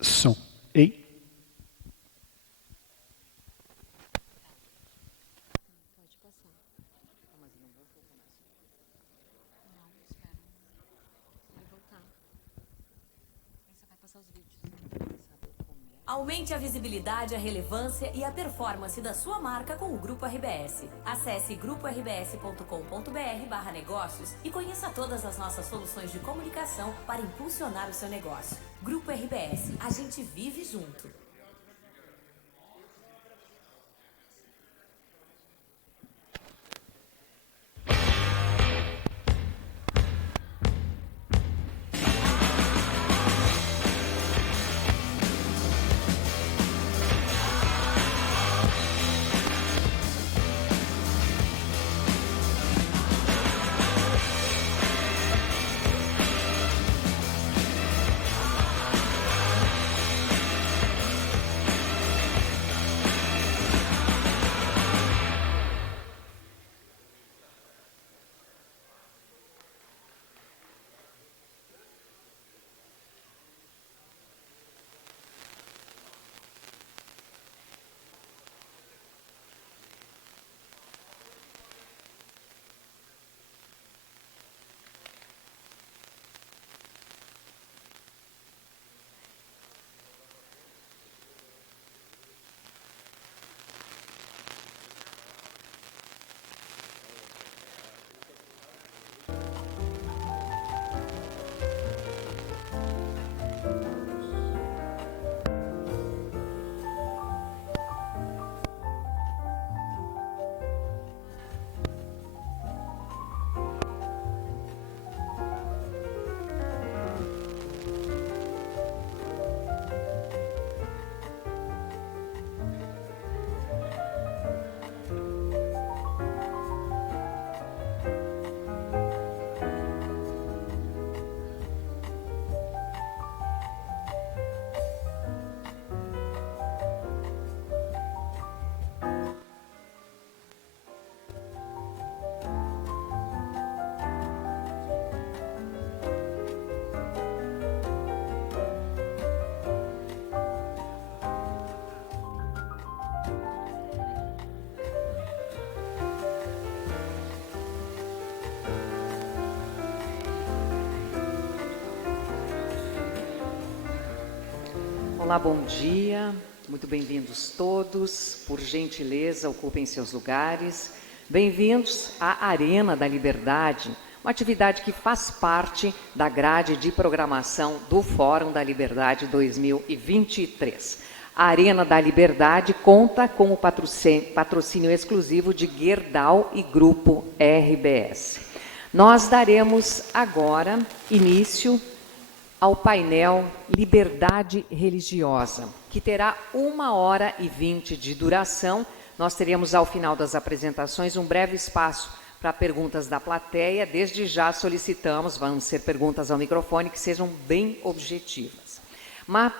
Som. Ei. Pode passar. Mas não vou voltar. Não, espera. Vai voltar. Aí você vai passar os vídeos. Aumente a visibilidade, a relevância e a performance da sua marca com o Grupo RBS. Acesse gruporbs.com.br/negócios e conheça todas as nossas soluções de comunicação para impulsionar o seu negócio. Grupo RBS, a gente vive junto. Olá, bom dia, muito bem-vindos todos, por gentileza, ocupem seus lugares. Bem-vindos à Arena da Liberdade, uma atividade que faz parte da grade de programação do Fórum da Liberdade 2023. A Arena da Liberdade conta com o patrocínio exclusivo de Gerdau e Grupo RBS. Nós daremos agora início ao painel Liberdade Religiosa, que terá 1h20 de duração. Nós teremos, ao final das apresentações, um breve espaço para perguntas da plateia. Desde já solicitamos, vão ser perguntas ao microfone, que sejam bem objetivas. Mas,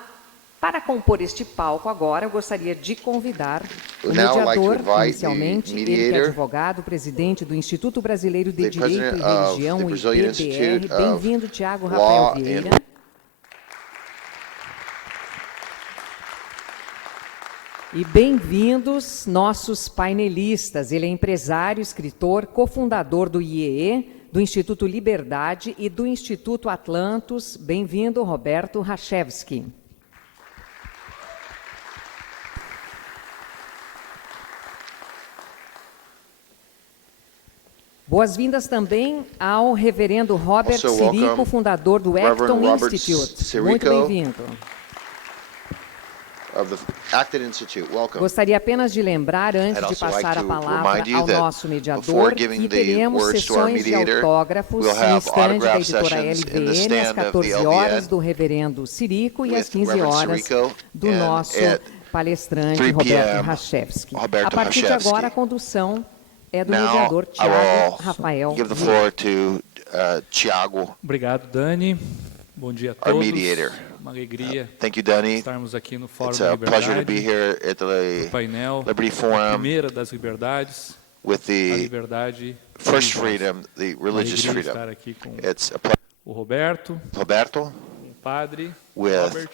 para compor este palco agora, eu gostaria de convidar o mediador, inicialmente, ele que é advogado, presidente do Instituto Brasileiro de Direito e Religião, IBDR. Bem-vindo, Tiago Rafael Vieira. E bem-vindos nossos painelistas. Ele é empresário, escritor, cofundador do IEE, do Instituto Liberdade e do Instituto Atlantos. Bem-vindo, Roberto Rachevski. Boas-vindas também ao reverendo Robert Sirico, fundador do Acton Institute. Muito bem-vindo. of the Acton Institute. Welcome. Gostaria apenas de lembrar, antes I'd de also like passar a to palavra remind you ao that nosso mediador, before giving que the teremos words to our sessões de mediator, autógrafos we'll no have stand da autograph editora sessions in the LVN às stand of the 14 horas LVN do reverendo Cirico e às with 15 Reverend horas Sirico, do and nosso at palestrante 3 Roberto p.m. Rachevski. Roberto A partir de Rachevski. agora, a condução é do Now mediador I Tiago will Rafael give the Vieira. floor to Tiago, Obrigado, Dani. Bom dia a our todos. mediator. Uma alegria Thank you, Danny. estarmos aqui no Fórum It's da a pleasure to be Liberdade, here at no the painel, Liberty a Forum primeira das liberdades, with a the liberdade first religiosa. freedom, the Uma religious alegria freedom. estar aqui com It's a pleasure. o Roberto, Roberto, com o padre with Robert.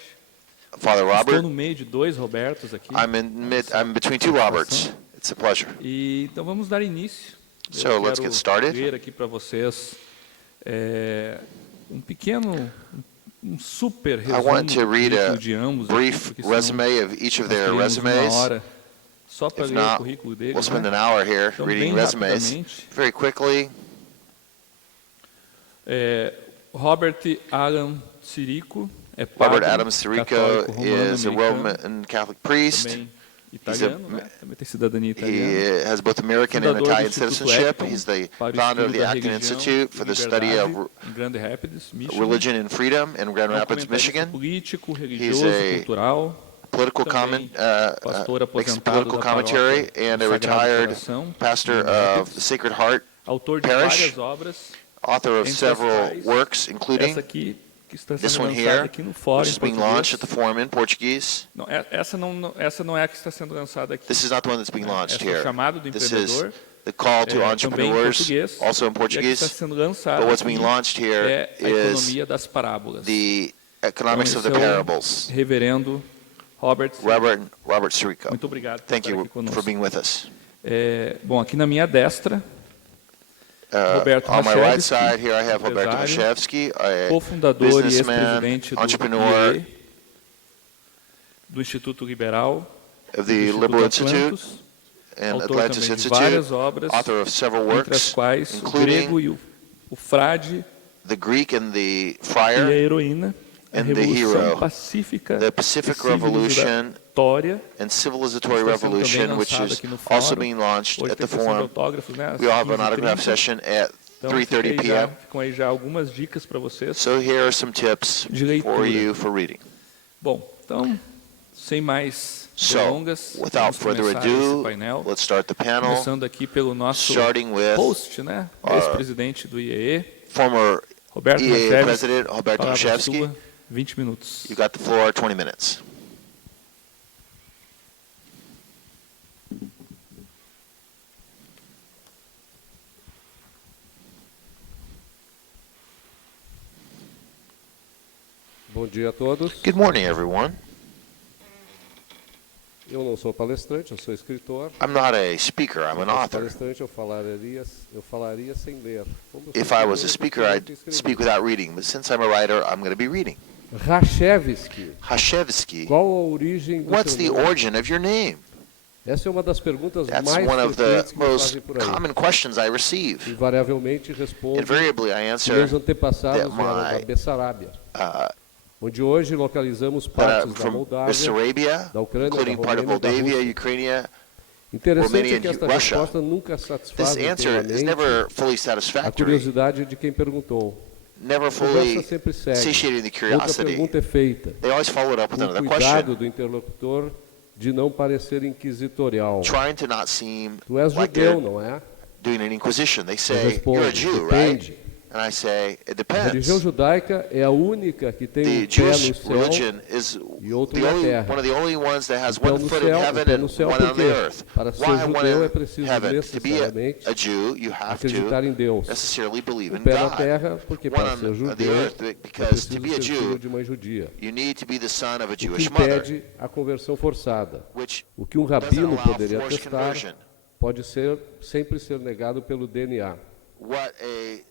Father Estou Robert. no meio de dois Robertos aqui. I'm between two Roberts. It's a pleasure. E então vamos dar início. So Eu let's quero get started. ler aqui para vocês um pequeno, super I resumo want to do read currículo a de ambos, brief porque senão resume of each of nós their teríamos uma resumes. hora só para If ler o not, currículo we'll deles. spend Né? an hour here Então, reading bem resumes. rapidamente, Very quickly, Robert Alan Sirico é Robert padre Adams Sirico católico romano is a americano, Roman Catholic priest. também italiano, né? Também tem cidadania He italiana. has both American and Fundador do Italian Instituto citizenship. Acton He's the para o founder of estudo the da Acton religião Institute for e the study liberdade of em Grand Rapids, Michigan. religion and freedom in Grand É um Rapids, comentarista Michigan. político, He's religioso, a cultural. Political Também pastor makes aposentado political da commentary paróquia and do a Sagrado retired Coração, pastor em Grand of Rapids. the Sacred Heart, Autor de Parish, várias obras, author of entre as several quais works, including essa aqui que está this sendo one lançada here, aqui no Fórum which em is being português. launched at the Forum in Portuguese. Não, essa não é a que está sendo lançada aqui. This is not the one that's being launched Essa é o here. chamado do This is empreendedor, the call to também em entrepreneurs, português. also in E a que está Portuguese. sendo lançada But what's aqui being launched here é a is economia das parábolas. the economics Então, of the esse é o parables. Reverendo Robert. Robert Sirico. Muito obrigado por Thank estar you aqui conosco. for being with us. Bom, aqui na minha destra, Roberto On my right Rachevski, side here I have Roberto empresário, Rachevski, a cofundador e businessman, ex-presidente do entrepreneur IE, do Instituto Liberal, of do the Instituto Liberal Institute Atlantis, and autor Atlantis também de Institute, várias obras, author of several entre as works, quais o including grego e o frade the Greek and the e a friar, heroína, a and the Revolução hero, Pacífica the e Pacific Revolution Civilizatória, and Civilizatory está sendo também Revolution, which lançada is aqui no also Fórum. being launched Hoje at tem the sessão de Forum. autógrafos, né, às We all have an 15h30. autograph session at Então, 3:30 p.m. ficam aí já algumas dicas para vocês. So here are some tips De leitura. for you for reading. Bom, então, sem mais So, delongas, without vamos further começar esse ado, painel. let's start the panel. Começando aqui pelo nosso Starting with host, né, ex-presidente do IEE, former Roberto EA Rachevski. President Roberto Palavra Rachevski. sua, 20 minutos. You got the floor, 20 minutes. Bom dia a todos. Good morning, everyone. Eu não sou palestrante, eu sou escritor. I'm not a speaker, I'm an Se fosse author. palestrante, eu falaria sem ler. Como eu sou If I was a escritor, speaker, eu tenho I'd que escrever. speak without reading. But since I'm a writer, I'm going to be reading. Rachevski, Rachevski, qual a origem do what's the seu nome? origin of your name? Essa é uma das perguntas That's mais one of the frequentes que me most fazem por aí. common questions I receive. Invariavelmente respondo Invariably, I que answer meus antepassados that eram da my, Bessarábia, onde hoje localizamos that partes I'm da from Moldávia, Bessarabia, da Ucrânia, including da part of Romênia e da Moldavia, Rússia. Ukraine. Interessante Romênia é que and esta Russia. resposta nunca satisfaz This answer is inteiramente never fully a satisfactory, curiosidade de quem perguntou. never A fully conversa sempre segue. satiating the Outra curiosity. pergunta é feita. They always follow it up with Com another cuidado question, do interlocutor de não parecer inquisitorial. trying to not seem Tu és like judeu, they're não é? doing an inquisition. They Eu say, you're a respondo, Jew, right? depende. And I say, it A religião depends. judaica é a única que tem The um pé Jewish no céu religion is e outro the na only, terra. one of the only ones that has O pé one no foot in céu, heaven o pé and no céu one por on the quê? earth. Para ser Why one judeu é in preciso heaven? To be necessariamente a Jew, you have acreditar to em Deus. necessarily believe O in pé na God. terra, porque One para on ser the judeu earth, é because to preciso be a ser filho Jew, de mãe judia. you need to be the son of a O que Jewish mother, impede a conversão forçada. which O que um doesn't rabino allow poderia forced testar conversion. pode sempre ser negado pelo DNA. What a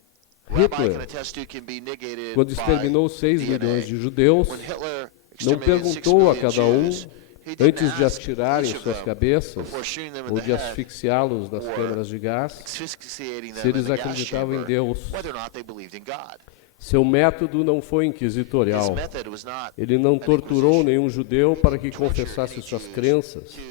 Hitler, rabbi can attest to can be negated quando by exterminou 6 DNA. milhões de judeus, When Hitler não exterminated 6 perguntou a million cada um, Jews, he didn't antes de ask atirarem each of suas them cabeças before shooting them in ou the de head, asfixiá-los nas or câmaras de gás, asphyxiating se them in eles the gas acreditavam em chamber, Deus. whether or not they believed in God. Seu método não foi His inquisitorial. method was not Ele não an torturou inquisition. nenhum judeu para que Torture confessasse any suas Jews crenças to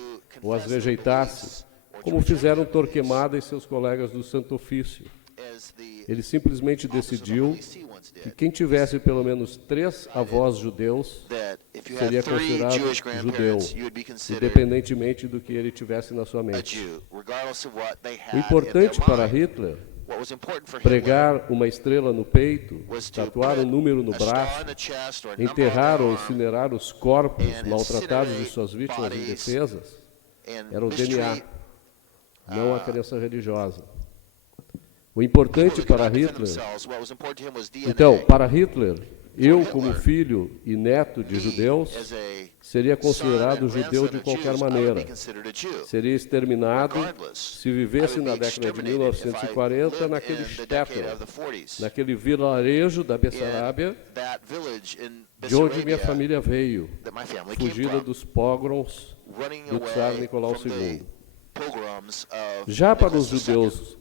ou as confess their rejeitasse, beliefs or to como reject fizeram their beliefs, Torquemada e seus colegas do Santo Ofício. as the Ele simplesmente officers of the decidiu Holy See once que did, quem tivesse pelo menos 3 avós judeus that if you seria had 3 considerado Jewish judeu, grandparents, you would be considered independentemente do que ele tivesse na sua a mente. Jew, regardless of what they had O in importante their para mind. Hitler, What was important for Hitler pregar uma estrela no peito, was to tatuar put um número no a star braço, on the chest or a number on enterrar their ou arm incinerar os corpos and maltratados de incinerate suas vítimas bodies indefesas, and era o DNA, mistreat não a crença religiosa. O people importante that could para not defend Hitler, themselves. What was important to him was DNA. então, para Hitler, eu Hitler, como filho e neto de Me, judeus, as a seria son considerado and judeu grandson de of qualquer Jews, I would maneira. be considered a Jew. Seria exterminado Regardless, se vivesse I would na be década de exterminated if I 1940 lived naquele in the decade shtetl, of the 40s. naquele vilarejo da In Bessarábia, that village in de onde minha Bessarabia família veio, that my family came fugida from, dos pogroms running do Tsar away Nicolau from II. the pogroms of Já para Nicholas os II. judeus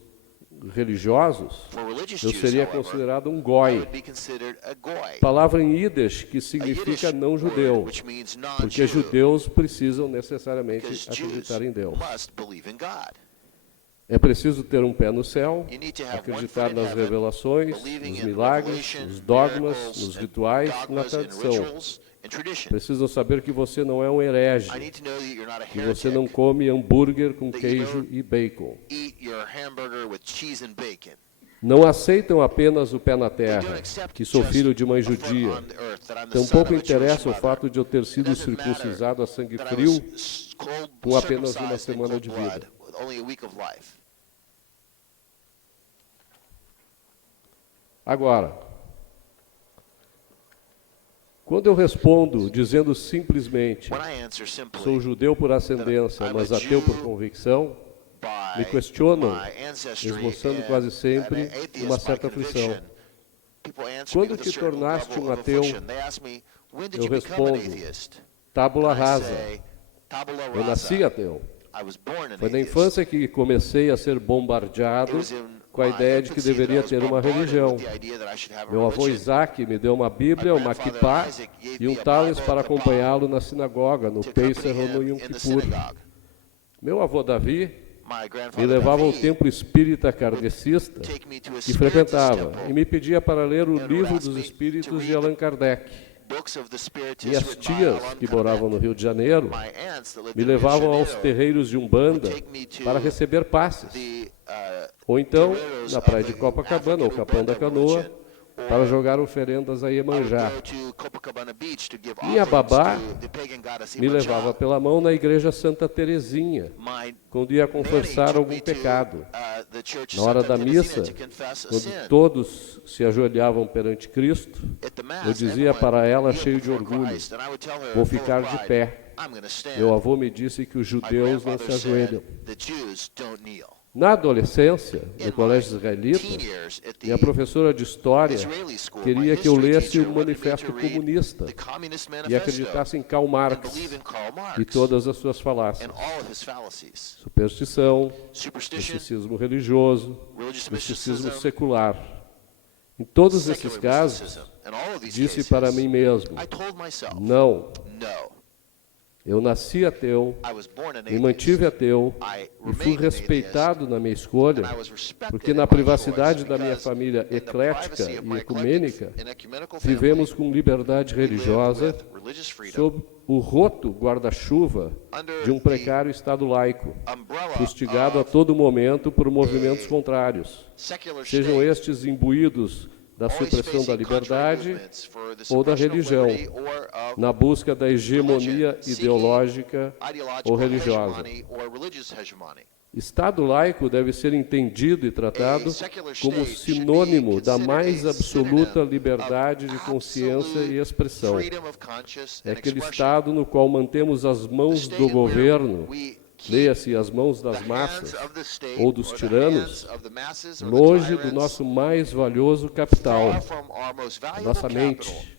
religiosos, For religious eu Jews, seria however, considerado um I goi, would be considered a goy, palavra em Yiddish que a significa Yiddish não word, judeu, which means porque non-Jew, judeus precisam necessariamente because Jews acreditar em Deus. must believe in God. É preciso ter um pé no céu, You need to have one acreditar foot in nas heaven, revelações, believing nos in milagres, revelation, nos dogmas, miracles, nos and rituais, na dogmas and tradição. rituals and tradition. Precisam saber que você não é um herege, I need to know that you're not a que você não heretic. come hambúrguer com That you queijo don't e bacon. Eat your hamburger with cheese and bacon. Não aceitam apenas o pé na They don't terra, accept que sou just filho de mãe a foot judia. on the earth, that I'm the son Tampouco of a Jewish interessa o mother. fato de eu ter It sido doesn't matter circuncisado a sangue that I frio was cold, com apenas uma circumcised in semana cold de blood, vida. with only a week of life. Agora, quando eu respondo dizendo simplesmente When I answer simply sou judeu por ascendência, mas ateu por convicção, by me questionam, my ancestry esboçando and quase sempre an atheist uma by certa conviction, aflição. people answer Quando me with a te certain tornaste level um of ateu, affliction. They ask me, when did eu you become an respondo, atheist? tábula And I rasa, say, tabula eu nasci rasa. ateu. I was born an Foi na atheist. infância que comecei a ser It bombardeado was in com a my ideia de que infancy that I deveria was ter uma bombarded religião. with the idea that I should have a Meu avô religion. Isaac me deu uma Bíblia, uma kippá e um talis para acompanhá-lo na sinagoga, no To Pesach accompany ou no him Yom in the Kippur. synagogue. Meu avô Davi My me grandfather levava ao Davi templo espírita kardecista take me to a que spiritist frequentava temple e me pedia para ler o and livro asked dos me to Espíritos de read Allan Kardec. books of the spiritists Minhas written by tias, Allan que Kardec. moravam no Rio de Janeiro, My aunts that lived me in Rio de levavam aos Janeiro terreiros de Umbanda would take me to para receber passes. the, Ou então, terreiros na of praia de the Copacabana, ou African Capão da Umbanda Canoa, religion, para or jogar oferendas a I would Iemanjá. go to Copacabana Beach to give Minha offerings babá to the pagan goddess Me Iemanjá. levava pela mão na igreja Santa Teresinha, My quando ia nanny confessar took algum me to, pecado. the church Na hora Santa da Teresina missa, to confess a quando sin. todos se ajoelhavam perante Cristo, At the Mass, eu dizia everyone para ela, kneeled cheio de before orgulho, Christ, and I would tell her, vou full of ficar de pride, pé. I'm gonna stand. Meu avô me disse que os My judeus não se grandfather said, ajoelham. the Jews don't kneel. Na adolescência, In no colégio my israelita, teen years at minha the professora de história Israeli school, my queria que eu history lesse teacher o wanted me Manifesto to read Comunista the Communist e Manifesto acreditasse em Karl and Marx believe in Karl Marx e todas as suas falácias. and all of his fallacies. Superstição, Superstition, misticismo religioso, religious misticismo mysticism, secular. Em todos esses secular casos, mysticism. In all of these disse cases, para mim mesmo, I told myself, não, no. eu nasci ateu, I was born an me atheist. mantive ateu I e fui remained an respeitado na minha escolha, and I was respected porque in na my privacidade choice da minha because família in the eclética privacy of e my ecumênica, eclectic and ecumenical family, vivemos com liberdade we lived religiosa with religious freedom sob o roto guarda-chuva de um precário Estado laico, umbrella fustigado a of todo momento por movimentos contrários, secular sejam state, estes imbuídos da always supressão da facing contrary liberdade movements for the ou da suppression of religião, liberty or of na busca da hegemonia religion, seeking ideológica ideological ou religiosa. hegemony or religious hegemony. Estado laico deve ser entendido e tratado A secular como state should be sinônimo da considered mais a absoluta synonym liberdade de of consciência e absolute expressão. freedom of conscience É and aquele expression. Estado no qual mantemos as The mãos state do in where governo, we keep leia-se as mãos the das hands massas, of the state ou dos or the tiranos, hands of the masses or the longe do tyrants, nosso mais valioso capital, far from our most a valuable nossa capital, mente,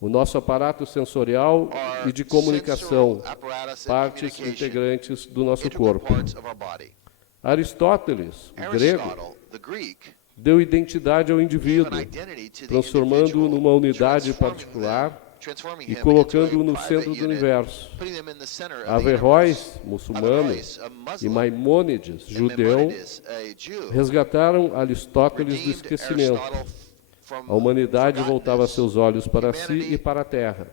o nosso aparato sensorial our e de comunicação, sensorial apparatus and partes communication, integrantes do nosso integral corpo. parts of our body. Aristóteles, o grego, Aristotle, the Greek, deu identidade ao indivíduo, transformando-o numa unidade particular e colocando-o no centro do universo. Averroes, muçulmano, e Maimônides, judeu, resgataram Aristóteles do esquecimento. A humanidade voltava seus olhos para si e para a terra.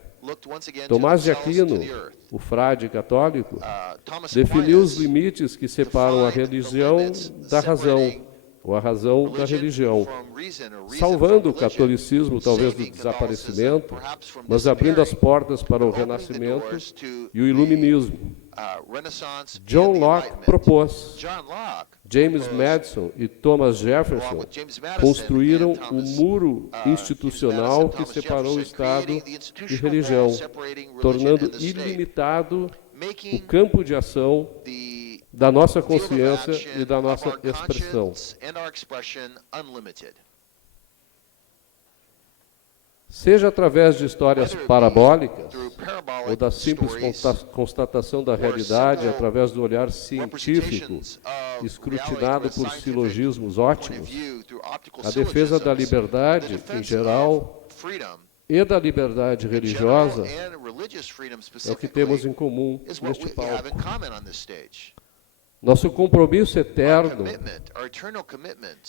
Tomás de Aquino, o frade católico, definiu os limites que separam a religião da razão, ou a razão da religião, salvando o catolicismo talvez do desaparecimento, mas abrindo as portas para o renascimento e o iluminismo. John Locke propôs. James Madison e Thomas Jefferson construíram o muro institucional que separou o Estado e religião, tornando ilimitado o campo de ação da nossa consciência e da nossa expressão. Seja através de histórias parabólicas ou da simples constatação da realidade através do olhar científico, escrutinado por silogismos ótimos, a defesa da liberdade, em geral, e da liberdade religiosa é o que temos em comum neste palco. Nosso compromisso eterno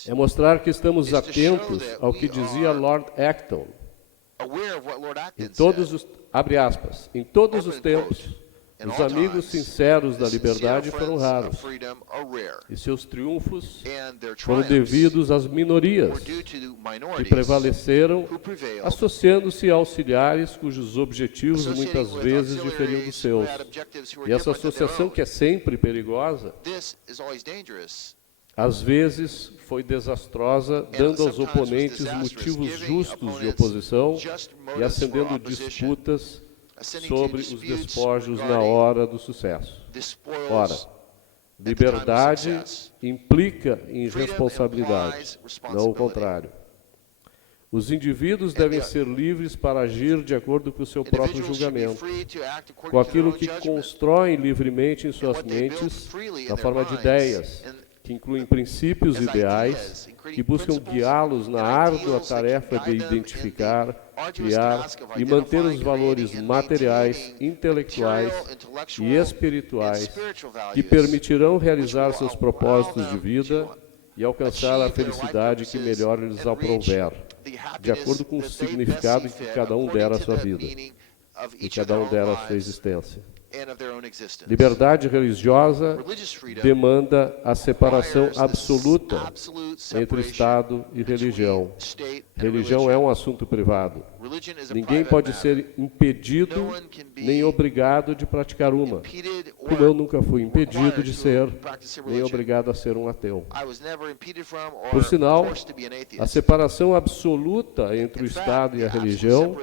é mostrar que estamos atentos ao que dizia Lord Acton. Em todos os, abre aspas, em todos os tempos, os amigos sinceros da liberdade foram raros, e seus triunfos foram devidos às minorias que prevaleceram, associando-se a auxiliares cujos objetivos muitas vezes diferiam dos seus. E essa associação, que é sempre perigosa, às vezes foi desastrosa, dando aos oponentes motivos justos de oposição e acendendo disputas sobre os despojos na hora do sucesso. Ora, liberdade implica em responsabilidade, não o contrário. Os indivíduos devem ser livres para agir de acordo com o seu próprio julgamento, com aquilo que constroem livremente em suas mentes, na forma de ideias, que incluem princípios ideais, que buscam guiá-los na árdua tarefa de identificar, criar e manter os valores materiais, intelectuais e espirituais que permitirão realizar seus propósitos de vida e alcançar a felicidade que melhor lhes aprouver, de acordo com o significado que cada um der à sua vida e cada um der à sua existência. Liberdade religiosa demanda a separação absoluta entre Estado e religião. Religião é um assunto privado. Ninguém pode ser impedido nem obrigado de praticar uma, como eu nunca fui impedido de ser, nem obrigado a ser um ateu. Por sinal, a separação absoluta entre o Estado e a religião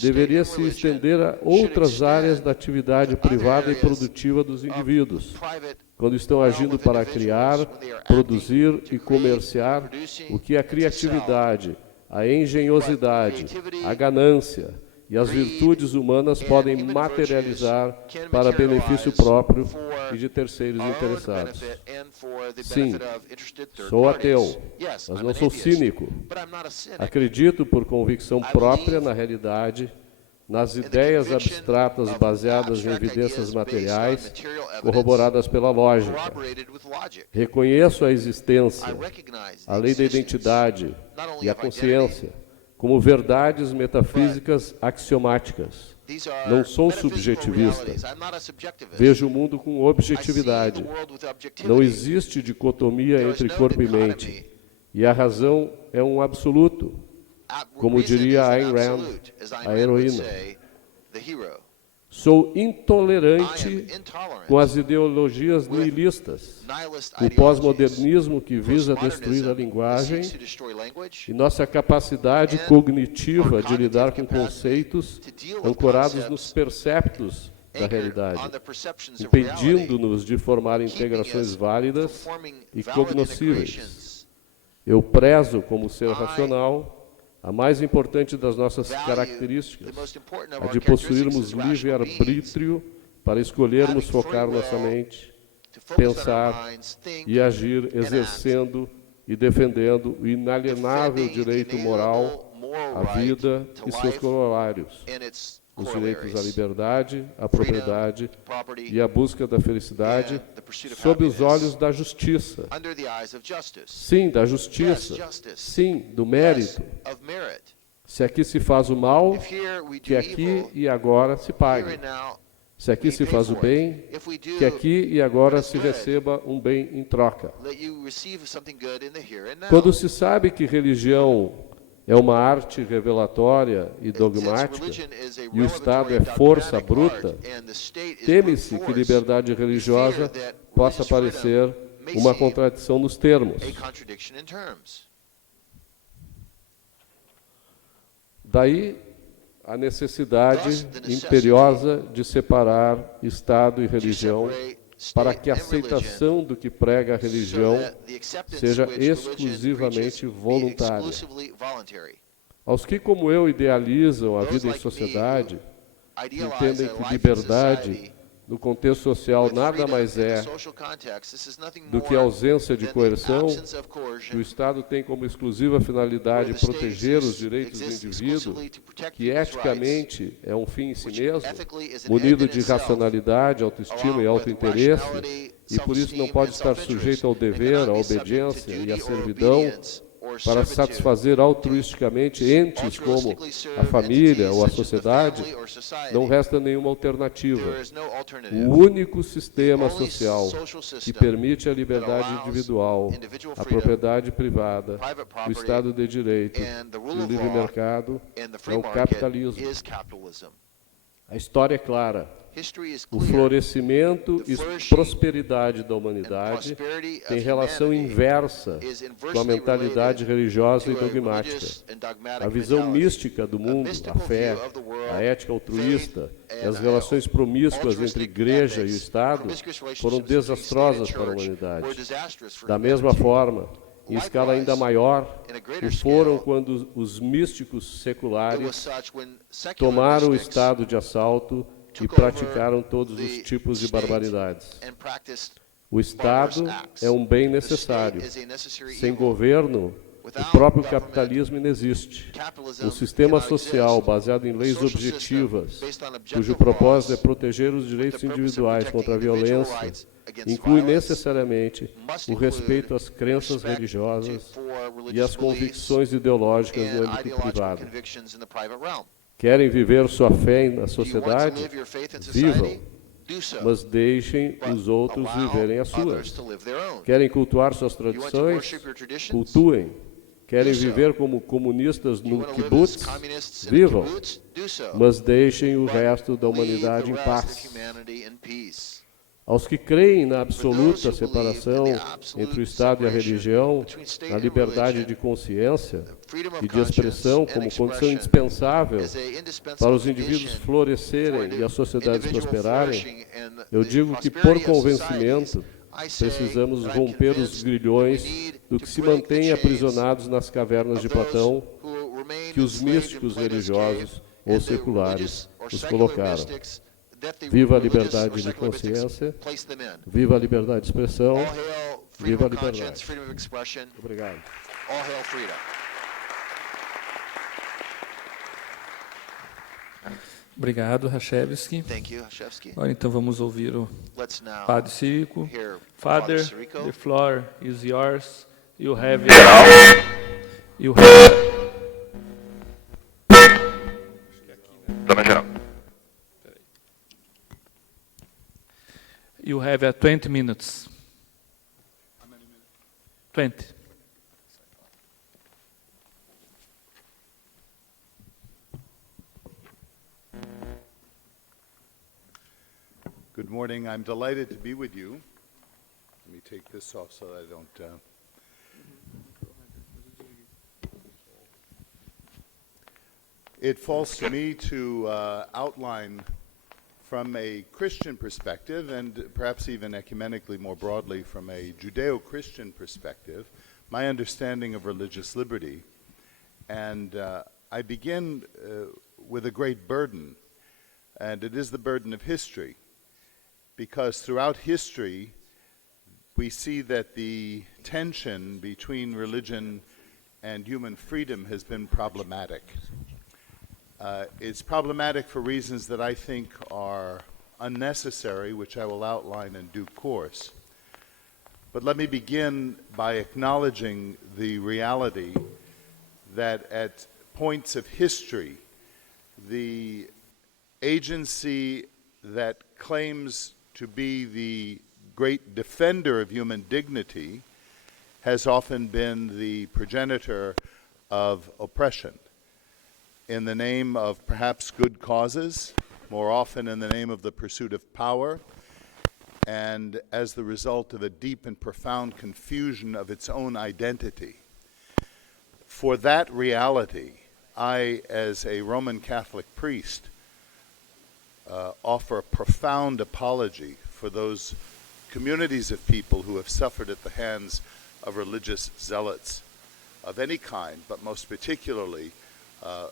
deveria se estender a outras áreas da atividade privada e produtiva dos indivíduos, quando estão agindo para criar, produzir e comerciar o que a criatividade, a engenhosidade, a ganância e as virtudes humanas podem materializar para benefício próprio e de terceiros interessados. Sim, sou ateu, mas não sou cínico. Acredito por convicção própria na realidade, nas ideias abstratas baseadas em evidências materiais, corroboradas pela lógica. Reconheço a existência, a lei da identidade e a consciência como verdades metafísicas axiomáticas. Não sou subjetivista. Vejo o mundo com objetividade. Não existe dicotomia entre corpo e mente. E a razão é um absoluto, como diria Ayn Rand, a heroína. Sou intolerante com as ideologias nihilistas, o pós-modernismo que visa destruir a linguagem e nossa capacidade cognitiva de lidar com conceitos ancorados nos perceptos da realidade, impedindo-nos de formar integrações válidas e cognoscíveis. Eu prezo como ser racional a mais importante das nossas características, a de possuirmos livre-arbítrio para escolhermos focar nossa mente, pensar e agir exercendo e defendendo o inalienável direito moral à vida e seus corolários, os direitos à liberdade, à propriedade e à busca da felicidade sob os olhos da justiça. Sim, da justiça. Sim, do mérito. Se aqui se faz o mal, que aqui e agora se pague. Se aqui se faz o bem, que aqui e agora se receba um bem em troca. Quando se sabe que religião é uma arte revelatória e dogmática, e o Estado é força bruta, teme-se que liberdade religiosa possa parecer uma contradição nos termos. Daí a necessidade imperiosa de separar Estado e religião para que a aceitação do que prega a religião seja exclusivamente voluntária. Aos que, como eu, idealizam a vida em sociedade, entendem que liberdade, no contexto social, nada mais é do que a ausência de coerção, que o Estado tem como exclusiva finalidade proteger os direitos do indivíduo, que eticamente é um fim em si mesmo, munido de racionalidade, autoestima e autointeresse, e por isso não pode estar sujeito ao dever, à obediência e à servidão, para satisfazer altruisticamente entes como a família ou a sociedade, não resta nenhuma alternativa. O único sistema social que permite a liberdade individual, a propriedade privada, o Estado de Direito e o livre mercado é o capitalismo. A história é clara. O florescimento e prosperidade da humanidade tem relação inversa com a mentalidade religiosa e dogmática. A visão mística do mundo, a fé, a ética altruísta e as relações promíscuas entre igreja e o Estado foram desastrosas para a humanidade. Da mesma forma, em escala ainda maior, o foram quando os místicos seculares tomaram o Estado de assalto e praticaram todos os tipos de barbaridades. O Estado é um bem necessário. Sem governo, o próprio capitalismo inexiste. Um sistema social baseado em leis objetivas, cujo propósito é proteger os direitos individuais contra a violência, inclui necessariamente o respeito às crenças religiosas e às convicções ideológicas no âmbito privado. Querem viver sua fé na sociedade? Vivam, mas deixem os outros viverem as suas. Querem cultuar suas tradições? Cultuem. Querem viver como comunistas no kibbutz? Vivam, mas deixem o resto da humanidade em paz. Aos que creem na absoluta separação entre o Estado e a religião, na liberdade de consciência e de expressão como condição indispensável para os indivíduos florescerem e as sociedades prosperarem, eu digo que, por convencimento, precisamos romper os grilhões do que se mantém aprisionados nas cavernas de Platão, que os místicos religiosos ou seculares os colocaram. Viva a liberdade de consciência, viva a liberdade de expressão, viva a liberdade. Obrigado. Obrigado, Hashevsky. Agora, então, vamos ouvir o Padre Círico. Father, the floor is yours. You have You have 20 minutes. 20. Good morning. I'm delighted to be with you. Let me take this off so that I don't... It falls to me to outline from a Christian perspective, and perhaps even ecumenically more broadly from a Judeo-Christian perspective, my understanding of religious liberty. And I begin with a great burden, and it is the burden of history, because throughout history, we see that the tension between religion and human freedom has been problematic. It's problematic for reasons that I think are unnecessary, which I will outline in due course. But let me begin by acknowledging the reality that at points of history, the agency that claims to be the great defender of human dignity has often been the progenitor of oppression. In the name of perhaps good causes, more often in the name of the pursuit of power, and as the result of a deep and profound confusion of its own identity. For that reality, I, as a Roman Catholic priest, offer a profound apology for those communities of people who have suffered at the hands of religious zealots of any kind, but most particularly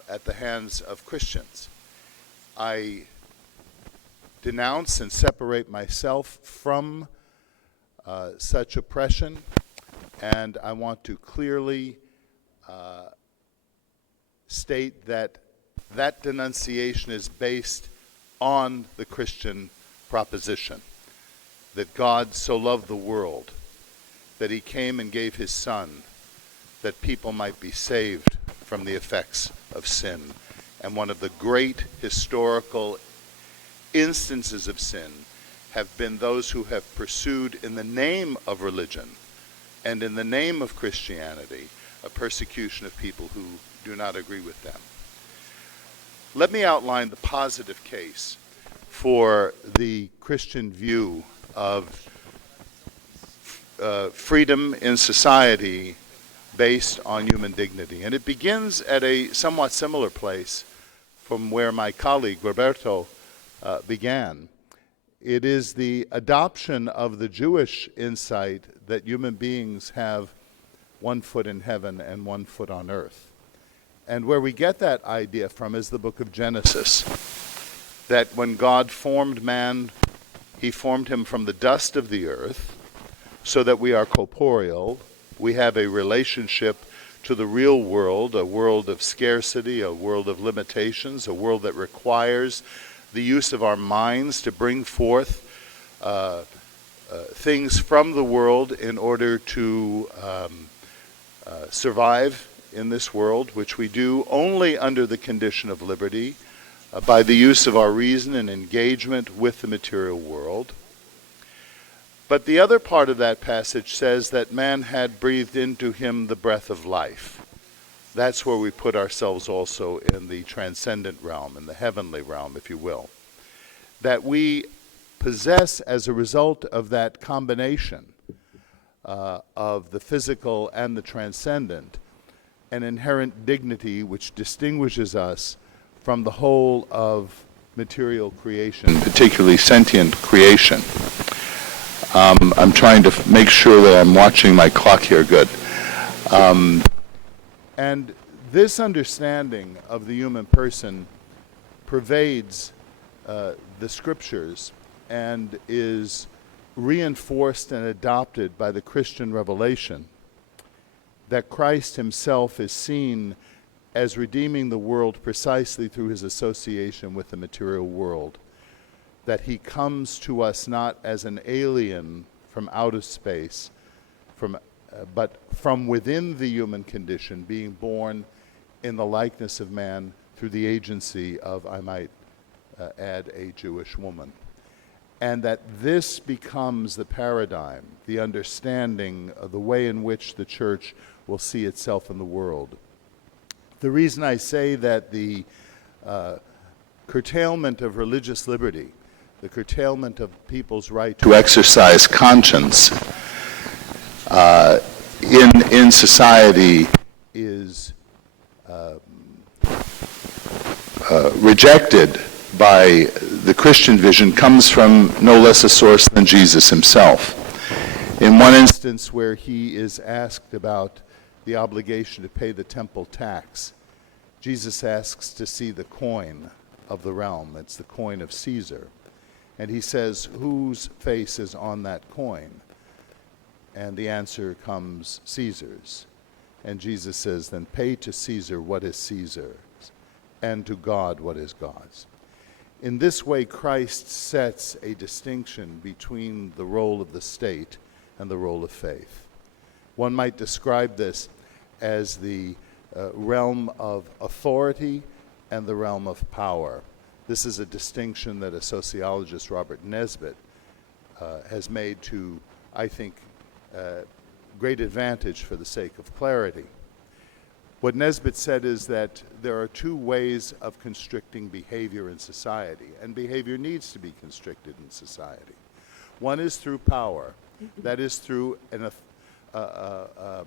at the hands of Christians. I denounce and separate myself from such oppression, and I want to clearly state that that denunciation is based on the Christian proposition that God so loved the world that he came and gave his Son that people might be saved from the effects of sin. And one of the great historical instances of sin have been those who have pursued in the name of religion and in the name of Christianity a persecution of people who do not agree with them. Let me outline the positive case for the Christian view of freedom in society based on human dignity. And it begins at a somewhat similar place from where my colleague Roberto began. It is the adoption of the Jewish insight that human beings have one foot in heaven and one foot on earth. And where we get that idea from is the book of Genesis, that when God formed man, he formed him from the dust of the earth, so that we are corporeal. We have a relationship to the real world, a world of scarcity, a world of limitations, a world that requires the use of our minds to bring forth things from the world in order to survive in this world, which we do only under the condition of liberty, by the use of our reason and engagement with the material world. But the other part of that passage says that man had breathed into him the breath of life. That's where we put ourselves also in the transcendent realm, in the heavenly realm, if you will. That we possess, as a result of that combination of the physical and the transcendent, an inherent dignity which distinguishes us from the whole of material creation, particularly sentient creation. I'm trying to make sure that I'm watching my clock here good. And this understanding of the human person pervades the scriptures and is reinforced and adopted by the Christian revelation, that Christ himself is seen as redeeming the world precisely through his association with the material world, that he comes to us not as an alien from out of space, but from within the human condition, being born in the likeness of man through the agency of, I might add, a Jewish woman. And that this becomes the paradigm, the understanding of the way in which the church will see itself in the world. The reason I say that the curtailment of religious liberty, the curtailment of people's right to exercise conscience in society is rejected by the Christian vision comes from no less a source than Jesus himself. In one instance where he is asked about the obligation to pay the temple tax, Jesus asks to see the coin of the realm. It's the coin of Caesar. And he says, whose face is on that coin? And the answer comes, Caesar's. And Jesus says, then pay to Caesar what is Caesar's, and to God what is God's. In this way, Christ sets a distinction between the role of the state and the role of faith. One might describe this as the realm of authority and the realm of power. This is a distinction that a sociologist, Robert Nesbitt, has made to, I think, great advantage for the sake of clarity. What Nesbitt said is that there are two ways of constricting behavior in society, and behavior needs to be constricted in society. One is through power. That is through a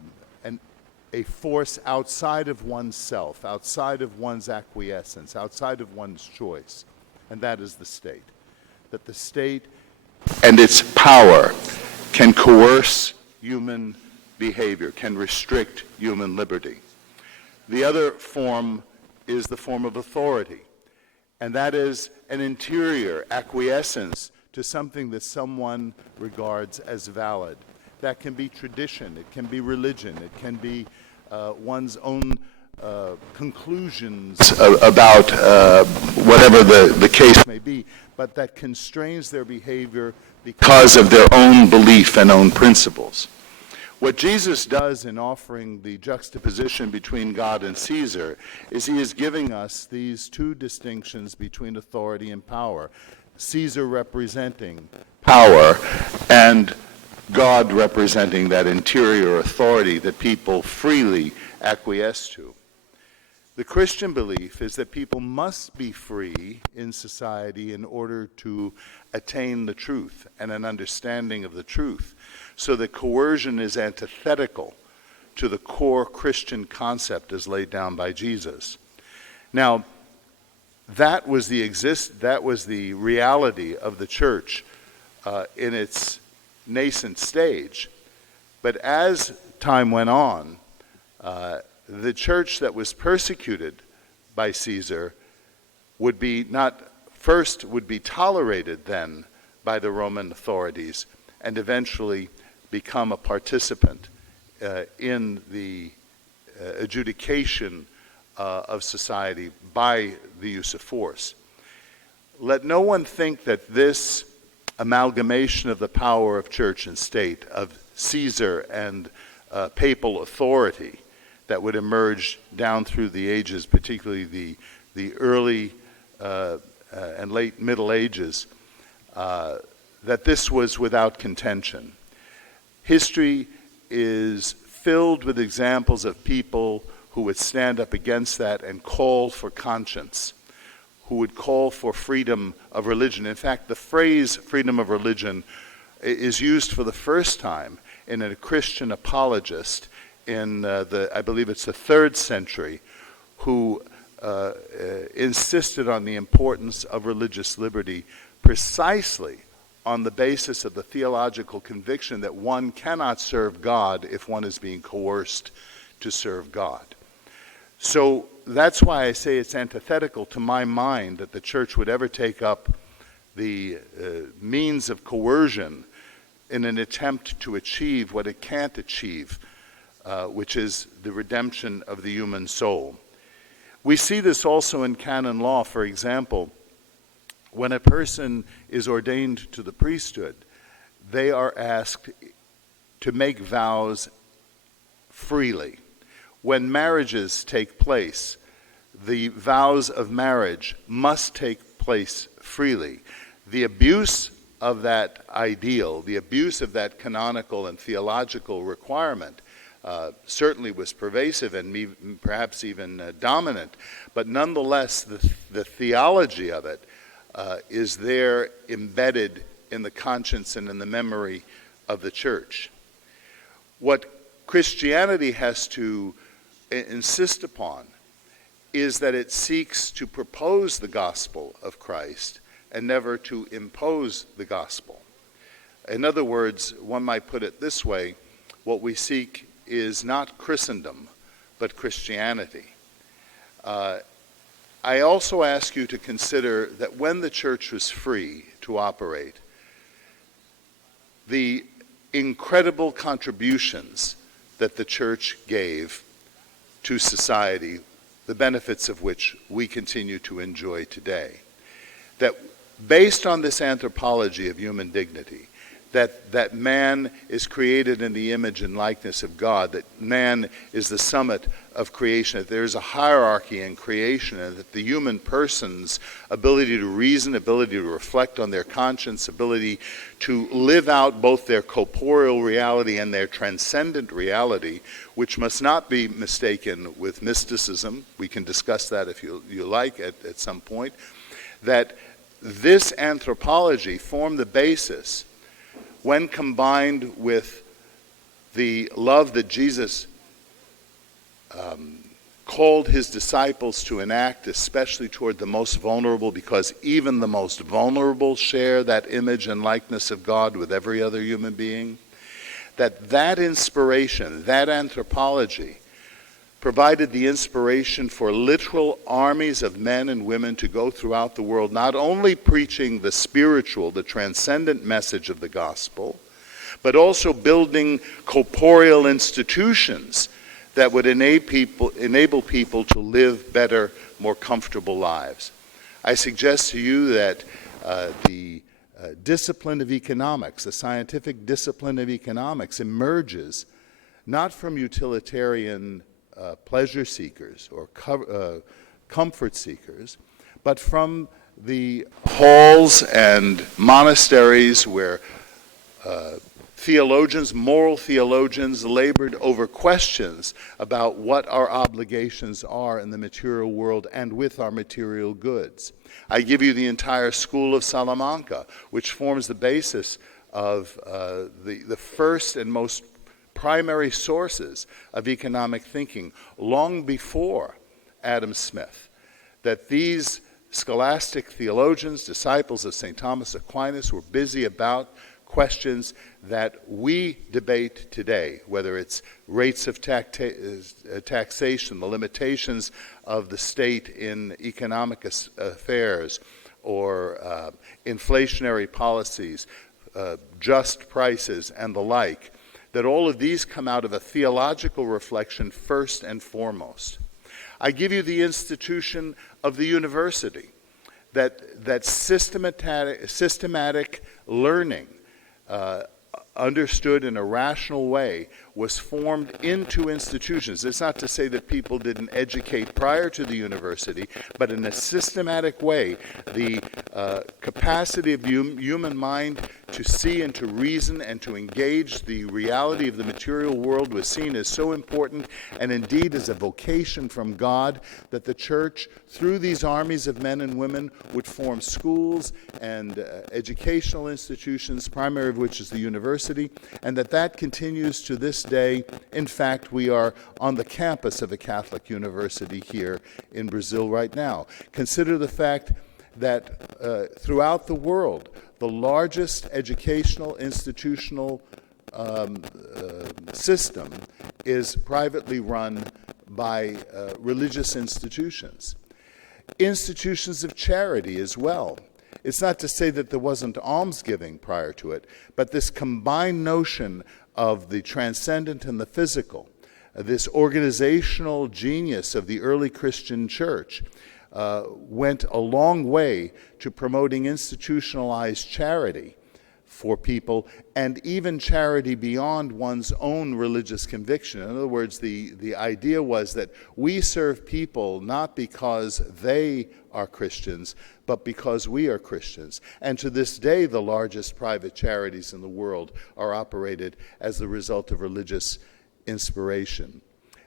force outside of oneself, outside of one's acquiescence, outside of one's choice, and that is the state. That the state and its power can coerce human behavior, can restrict human liberty. The other form is the form of authority, and that is an interior acquiescence to something that someone regards as valid. That can be tradition, it can be religion, it can be one's own conclusions about whatever the case may be, but that constrains their behavior because of their own belief and own principles. What Jesus does in offering the juxtaposition between God and Caesar is he is giving us these two distinctions between authority and power. Caesar representing power and God representing that interior authority that people freely acquiesce to. The Christian belief is that people must be free in society in order to attain the truth and an understanding of the truth, so that coercion is antithetical to the core Christian concept as laid down by Jesus. Now, that was the reality of the church in its nascent stage. But as time went on, the church that was persecuted by Caesar would be tolerated then by the Roman authorities and eventually become a participant in the adjudication of society by the use of force. Let no one think that this amalgamation of the power of church and state, of Caesar and papal authority that would emerge down through the ages, particularly the early and late Middle Ages, that this was without contention. History is filled with examples of people who would stand up against that and call for conscience, who would call for freedom of religion. In fact, the phrase freedom of religion is used for the first time in a Christian apologist in I believe it's the 3rd century, who insisted on the importance of religious liberty precisely on the basis of the theological conviction that one cannot serve God if one is being coerced to serve God. So that's why I say it's antithetical to my mind that the church would ever take up the means of coercion in an attempt to achieve what it can't achieve, which is the redemption of the human soul. We see this also in canon law. For example, when a person is ordained to the priesthood, they are asked to make vows freely. When marriages take place, the vows of marriage must take place freely. The abuse of that ideal, the abuse of that canonical and theological requirement certainly was pervasive and perhaps even dominant, but nonetheless the theology of it is there embedded in the conscience and in the memory of the church. What Christianity has to insist upon is that it seeks to propose the gospel of Christ and never to impose the gospel. In other words, one might put it this way: what we seek is not Christendom, but Christianity. I also ask you to consider that when the church was free to operate, the incredible contributions that the church gave to society, the benefits of which we continue to enjoy today. That based on this anthropology of human dignity, that man is created in the image and likeness of God, that man is the summit of creation, that there's a hierarchy in creation, and that the human person's ability to reason, ability to reflect on their conscience, ability to live out both their corporeal reality and their transcendent reality, which must not be mistaken with mysticism. We can discuss that if you like at some point. That this anthropology formed the basis, when combined with the love that Jesus called his disciples to enact, especially toward the most vulnerable, because even the most vulnerable share that image and likeness of God with every other human being, that inspiration, that anthropology, provided the inspiration for literal armies of men and women to go throughout the world, not only preaching the spiritual, the transcendent message of the gospel, but also building corporeal institutions that would enable people to live better, more comfortable lives. I suggest to you that the discipline of economics, the scientific discipline of economics, emerges not from utilitarian pleasure seekers or comfort seekers, but from the halls and monasteries where theologians, moral theologians, labored over questions about what our obligations are in the material world and with our material goods. I give you the entire school of Salamanca, which forms the basis of the first and most primary sources of economic thinking long before Adam Smith, that these scholastic theologians, disciples of St. Thomas Aquinas, were busy about questions that we debate today, whether it's rates of taxation, the limitations of the state in economic affairs, or inflationary policies, just prices, and the like, that all of these come out of a theological reflection first and foremost. I give you the institution of the university, that systematic learning, understood in a rational way, was formed into institutions. It's not to say that people didn't educate prior to the university, but in a systematic way, the capacity of the human mind to see and to reason and to engage the reality of the material world was seen as so important, and indeed as a vocation from God, that the church, through these armies of men and women, would form schools and educational institutions, primary of which is the university, and that continues to this day. In fact, we are on the campus of a Catholic university here in Brazil right now. Consider the fact that throughout the world, the largest educational institutional system is privately run by religious institutions. Institutions of charity as well. It's not to say that there wasn't almsgiving prior to it, but this combined notion of the transcendent and the physical, this organizational genius of the early Christian church, went a long way to promoting institutionalized charity for people, and even charity beyond one's own religious conviction. In other words, the idea was that we serve people not because they are Christians, but because we are Christians. And to this day, the largest private charities in the world are operated as the result of religious inspiration.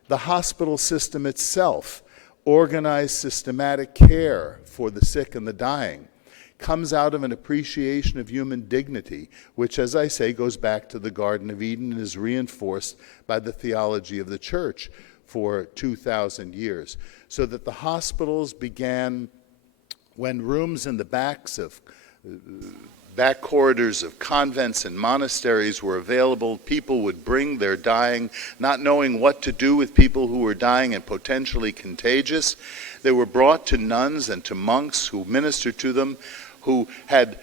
The hospital system itself, organized systematic care for the sick and the dying, comes out of an appreciation of human dignity, which, as I say, goes back to the Garden of Eden and is reinforced by the theology of the church for 2,000 years. So that the hospitals began when rooms in the back corridors of convents and monasteries were available. People would bring their dying, not knowing what to do with people who were dying and potentially contagious. They were brought to nuns and to monks who ministered to them, who had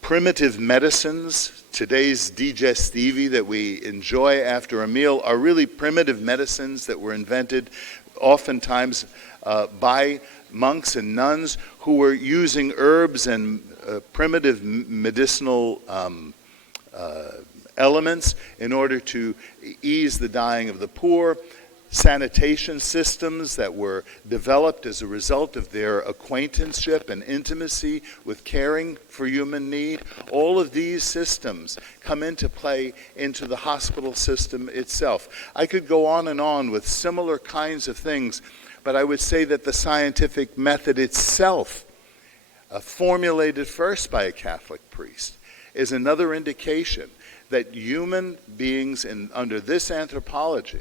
primitive medicines today's digestivi that we enjoy after a meal are really primitive medicines that were invented oftentimes by monks and nuns who were using herbs and primitive medicinal elements in order to ease the dying of the poor. Sanitation systems that were developed as a result of their acquaintanceship and intimacy with caring for human need. All of these systems come into play into the hospital system itself. I could go on with similar kinds of things, but I would say that the scientific method itself, formulated first by a Catholic priest, is another indication that human beings under this anthropology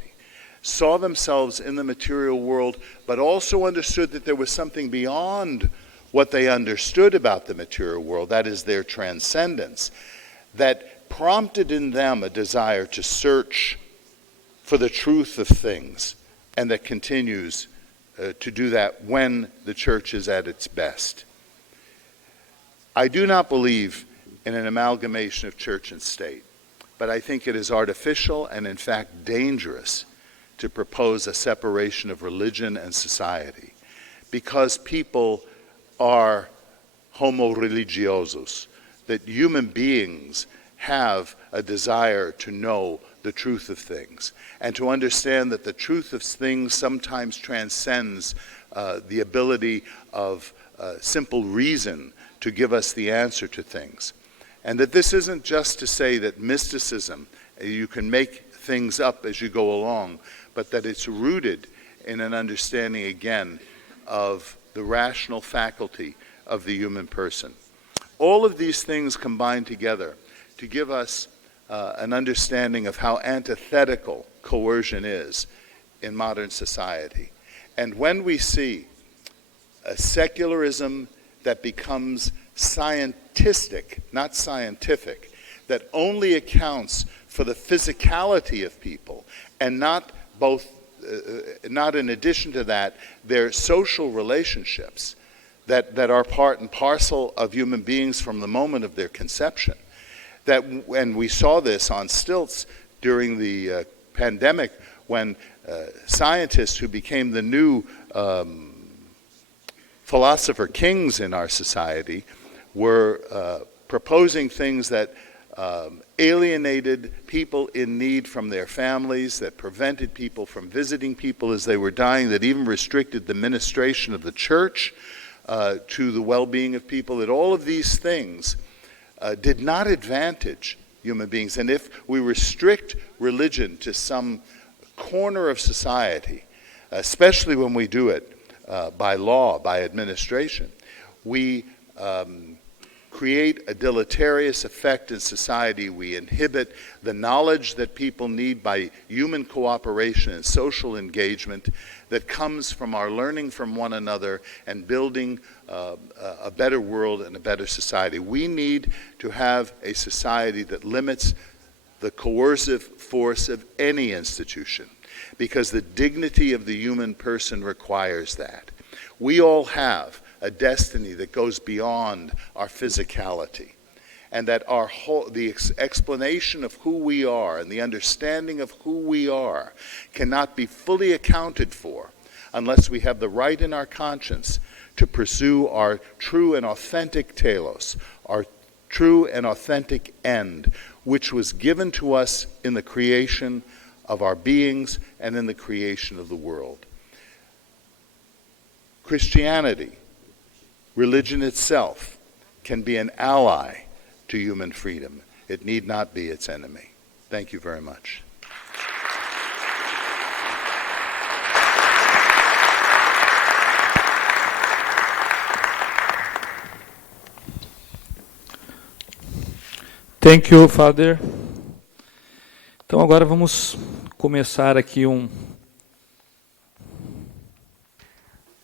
saw themselves in the material world, but also understood that there was something beyond what they understood about the material world, that is their transcendence, that prompted in them a desire to search for the truth of things, and that continues to do that when the church is at its best. I do not believe in an amalgamation of church and state, but I think it is artificial and in fact dangerous to propose a separation of religion and society, because people are homo religiosos, that human beings have a desire to know the truth of things, and to understand that the truth of things sometimes transcends the ability of simple reason to give us the answer to things. And that this isn't just to say that mysticism, you can make things up as you go along, but that it's rooted in an understanding, again, of the rational faculty of the human person. All of these things combine together to give us an understanding of how antithetical coercion is in modern society. And when we see a secularism that becomes scientistic, not scientific, that only accounts for the physicality of people and not in addition to that, their social relationships that are part and parcel of human beings from the moment of their conception. And we saw this on stilts during the pandemic when scientists who became the new philosopher kings in our society were proposing things that alienated people in need from their families, that prevented people from visiting people as they were dying, that even restricted the ministration of the church to the well-being of people, that all of these things did not advantage human beings. And if we restrict religion to some corner of society, especially when we do it by law, by administration, we create a deleterious effect in society. We inhibit the knowledge that people need by human cooperation and social engagement that comes from our learning from one another and building a better world and a better society. We need to have a society that limits the coercive force of any institution, because the dignity of the human person requires that. We all have a destiny that goes beyond our physicality, and that the explanation of who we are and the understanding of who we are cannot be fully accounted for unless we have the right in our conscience to pursue our true and authentic telos, our true and authentic end, which was given to us in the creation of our beings and in the creation of the world. Christianity, religion itself, can be an ally to human freedom. It need not be its enemy. Thank you very much. Thank you, Father. Então agora vamos começar aqui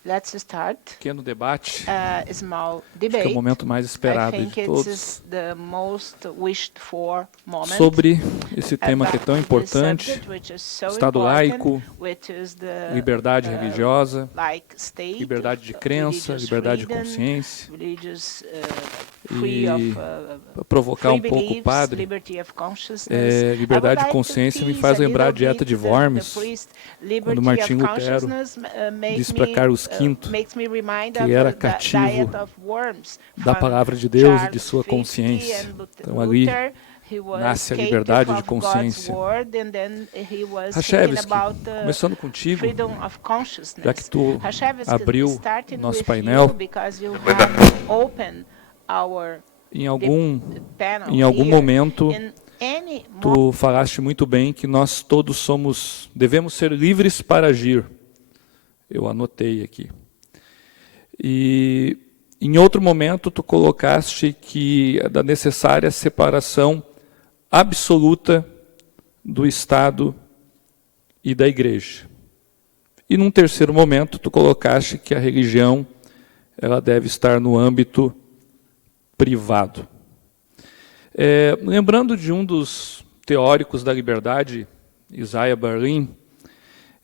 Let's start pequeno debate. a small Acho que é debate. o momento mais esperado I de think todos, it's the most wished for moment sobre esse tema que é about tão this importante, subject, which is so Estado important, laico, which is the, liberdade religiosa, like state liberdade de of crença, religious liberdade de freedom, consciência. religious e para provocar um pouco o padre, liberdade de consciência me faz lembrar a dieta de Worms, quando Martim Lutero disse para Carlos V que ele era cativo da palavra de Deus e de sua consciência. Então ali nasce a liberdade de consciência. Rachevski, começando contigo, já que tu abriu nosso painel, em algum momento tu falaste muito bem que nós todos devemos ser livres para agir. Eu anotei aqui. E em outro momento tu colocaste que é da necessária separação absoluta do Estado e da Igreja. E num terceiro momento tu colocaste que a religião ela deve estar no âmbito privado. Lembrando de um dos teóricos da liberdade, Isaiah Berlin,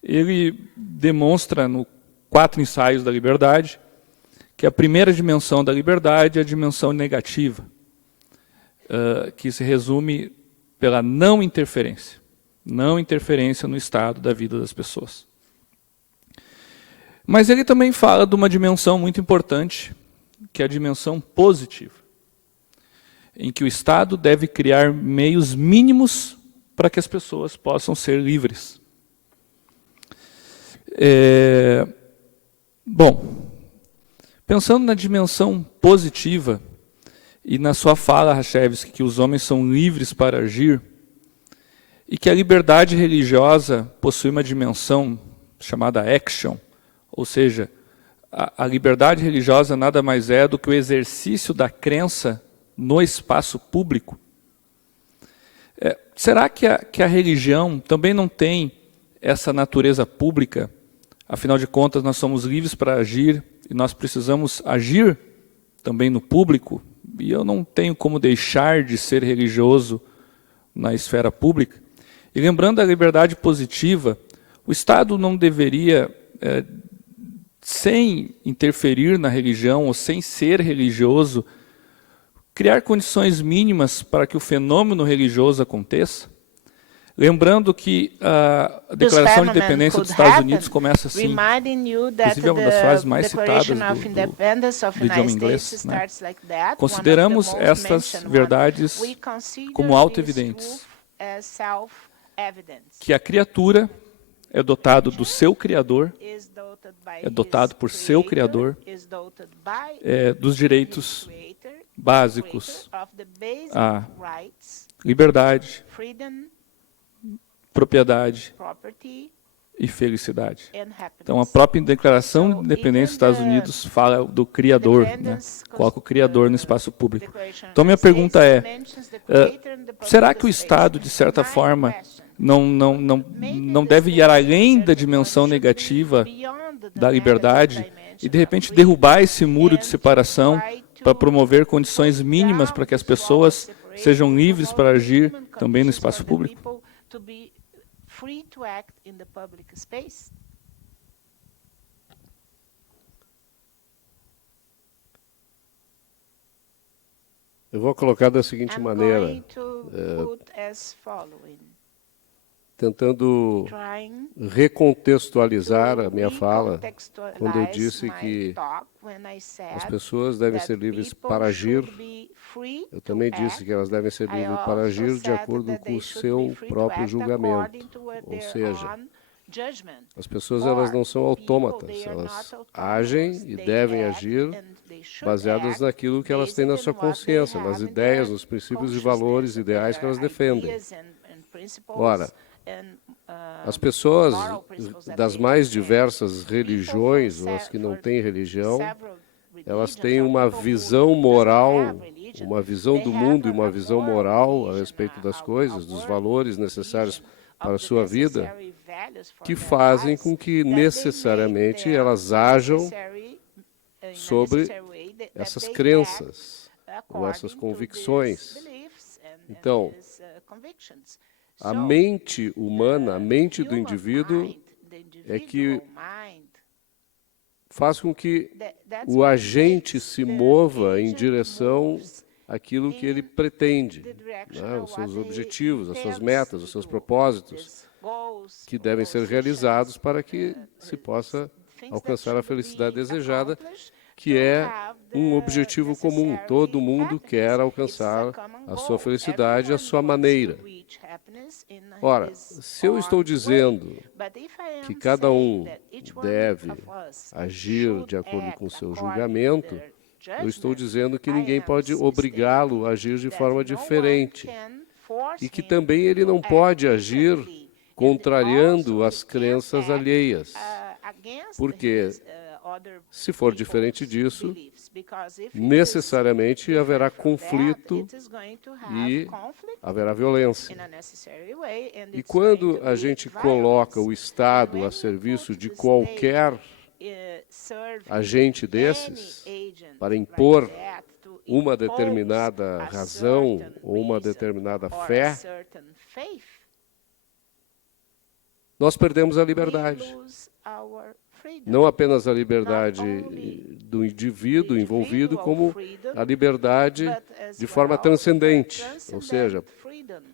ele demonstra no 4 ensaios da liberdade que a primeira dimensão da liberdade é a dimensão negativa, que se resume pela não interferência no estado da vida das pessoas. Mas ele também fala de uma dimensão muito importante, que é a dimensão positiva, em que o Estado deve criar meios mínimos para que as pessoas possam ser livres. Bom, pensando na dimensão positiva, e na sua fala, Rachevski, que os homens são livres para agir, e que a liberdade religiosa possui uma dimensão chamada action, ou seja, a liberdade religiosa nada mais é do que o exercício da crença no espaço público. Será que a religião também não tem essa natureza pública? Afinal de contas, nós somos livres para agir e nós precisamos agir também no público, e eu não tenho como deixar de ser religioso na esfera pública. E lembrando a liberdade positiva, o Estado não deveria, sem interferir na religião ou sem ser religioso, criar condições mínimas para que o fenômeno religioso aconteça? Lembrando que a Declaração de Independência dos Estados Unidos começa assim, inclusive é uma das frases mais citadas do idioma inglês, né? Consideramos estas verdades como auto-evidentes, que a criatura é dotado do seu Criador, é dotado por seu Criador, dos direitos básicos, a liberdade, propriedade e felicidade. Então, a própria Declaração de Independência dos Estados Unidos fala do Criador, né? Coloca o Criador no espaço público. Então, minha pergunta será que o Estado, de certa forma, não deve ir além da dimensão negativa da liberdade e, de repente, derrubar esse muro de separação para promover condições mínimas para que as pessoas sejam livres para agir também no espaço público? Eu vou colocar da seguinte maneira, tentando recontextualizar a minha fala, quando eu disse que as pessoas devem ser livres para agir. Eu também disse que elas devem ser livres para agir de acordo com o seu próprio julgamento. Ou seja, as pessoas elas não são autômatas, elas agem e devem agir baseadas naquilo que elas têm na sua consciência, nas ideias, nos princípios e valores ideais que elas defendem. Ora, as pessoas das mais diversas religiões, ou as que não têm religião, elas têm uma visão moral, uma visão do mundo e uma visão moral a respeito das coisas, dos valores necessários para a sua vida, que fazem com que necessariamente elas ajam sobre essas crenças ou essas convicções. Então, a mente humana, a mente do indivíduo é que faz com que o agente se mova em direção àquilo que ele pretende, né? Os seus objetivos, as suas metas, os seus propósitos, que devem ser realizados para que se possa alcançar a felicidade desejada, que é um objetivo comum. Todo mundo quer alcançar a sua felicidade à sua maneira. Ora, se eu estou dizendo que cada um deve agir de acordo com o seu julgamento, eu estou dizendo que ninguém pode obrigá-lo a agir de forma diferente e que também ele não pode agir contrariando as crenças alheias, porque se for diferente disso, necessariamente haverá conflito e haverá violência. E quando a gente coloca o Estado a serviço de qualquer agente desses, para impor uma determinada razão ou uma determinada fé, nós perdemos a liberdade. Não apenas a liberdade do indivíduo envolvido, como a liberdade de forma transcendente, ou seja,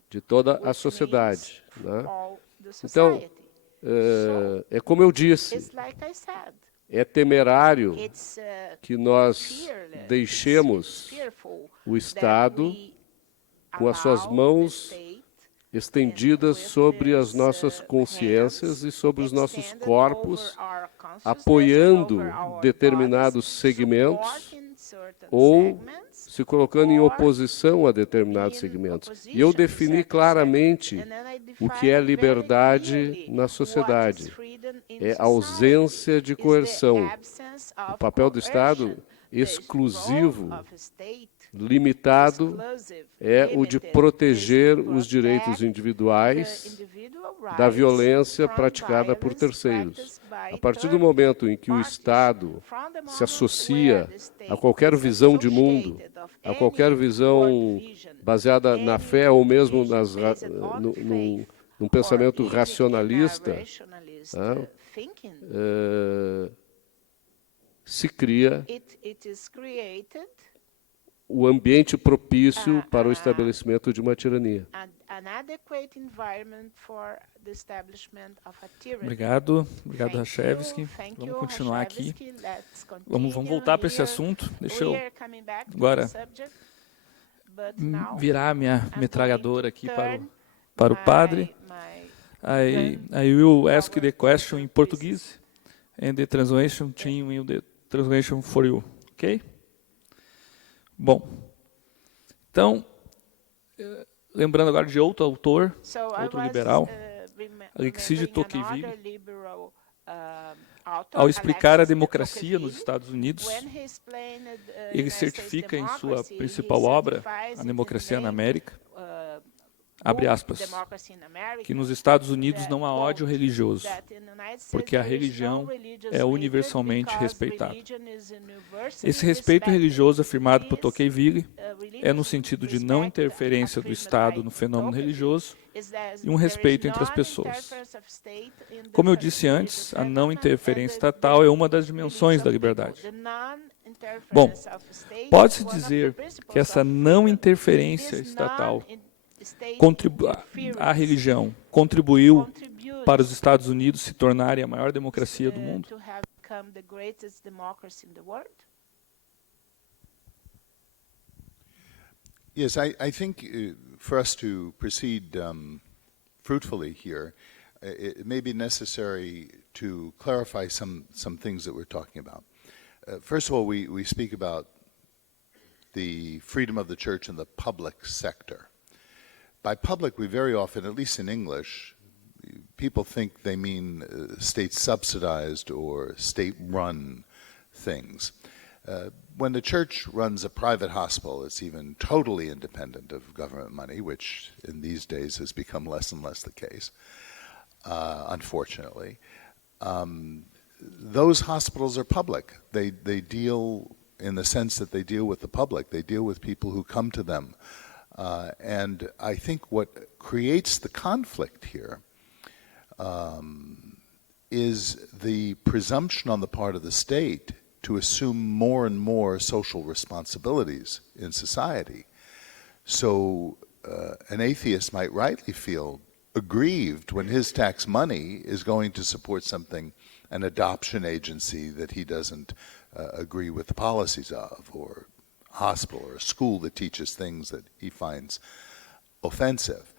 de toda a sociedade, né? Então, é como eu disse, é temerário que nós deixemos o Estado com as suas mãos estendidas sobre as nossas consciências e sobre os nossos corpos, apoiando determinados segmentos ou se colocando em oposição a determinados segmentos. E eu defini claramente o que é liberdade na sociedade. É ausência de coerção. O papel do Estado exclusivo, limitado, é o de proteger os direitos individuais da violência praticada por terceiros. A partir do momento em que o Estado se associa a qualquer visão de mundo, a qualquer visão baseada na fé ou mesmo num pensamento racionalista, se cria o ambiente propício para o estabelecimento de uma tirania. Obrigado, Rachevski. Vamos continuar aqui. Vamos voltar para esse assunto. Deixa eu agora virar a minha metralhadora aqui para o padre. I will ask the question in Portuguese, and the translation team will the translation for you. Ok? Bom, então, lembrando agora de outro autor, outro liberal, Alexis de Tocqueville, ao explicar a democracia nos Estados Unidos, ele certifica em sua principal obra, A Democracia na América, abre aspas, que nos Estados Unidos não há ódio religioso, porque a religião é universalmente respeitada. Esse respeito religioso afirmado por Tocqueville é no sentido de não interferência do Estado no fenômeno religioso e um respeito entre as pessoas. Como eu disse antes, a não interferência estatal é uma das dimensões da liberdade. Bom, pode-se dizer que essa não interferência estatal a religião contribuiu para os Estados Unidos se tornarem a maior democracia do mundo? Yes, I think for us to proceed fruitfully here, it may be necessary to clarify some things that we're talking about. First of all, we speak about the freedom of the church in the public sector. By public, we very often, at least in English, people think they mean state-subsidized or state-run things. When the church runs a private hospital, it's even totally independent of government money, which in these days has become less and less the case, unfortunately. Those hospitals are public. They deal in the sense that they deal with the public. They deal with people who come to them. And I think what creates the conflict here is the presumption on the part of the state to assume more and more social responsibilities in society. So an atheist might rightly feel aggrieved when his tax money is going to support something, an adoption agency that he doesn't agree with the policies of, or a hospital or a school that teaches things that he finds offensive.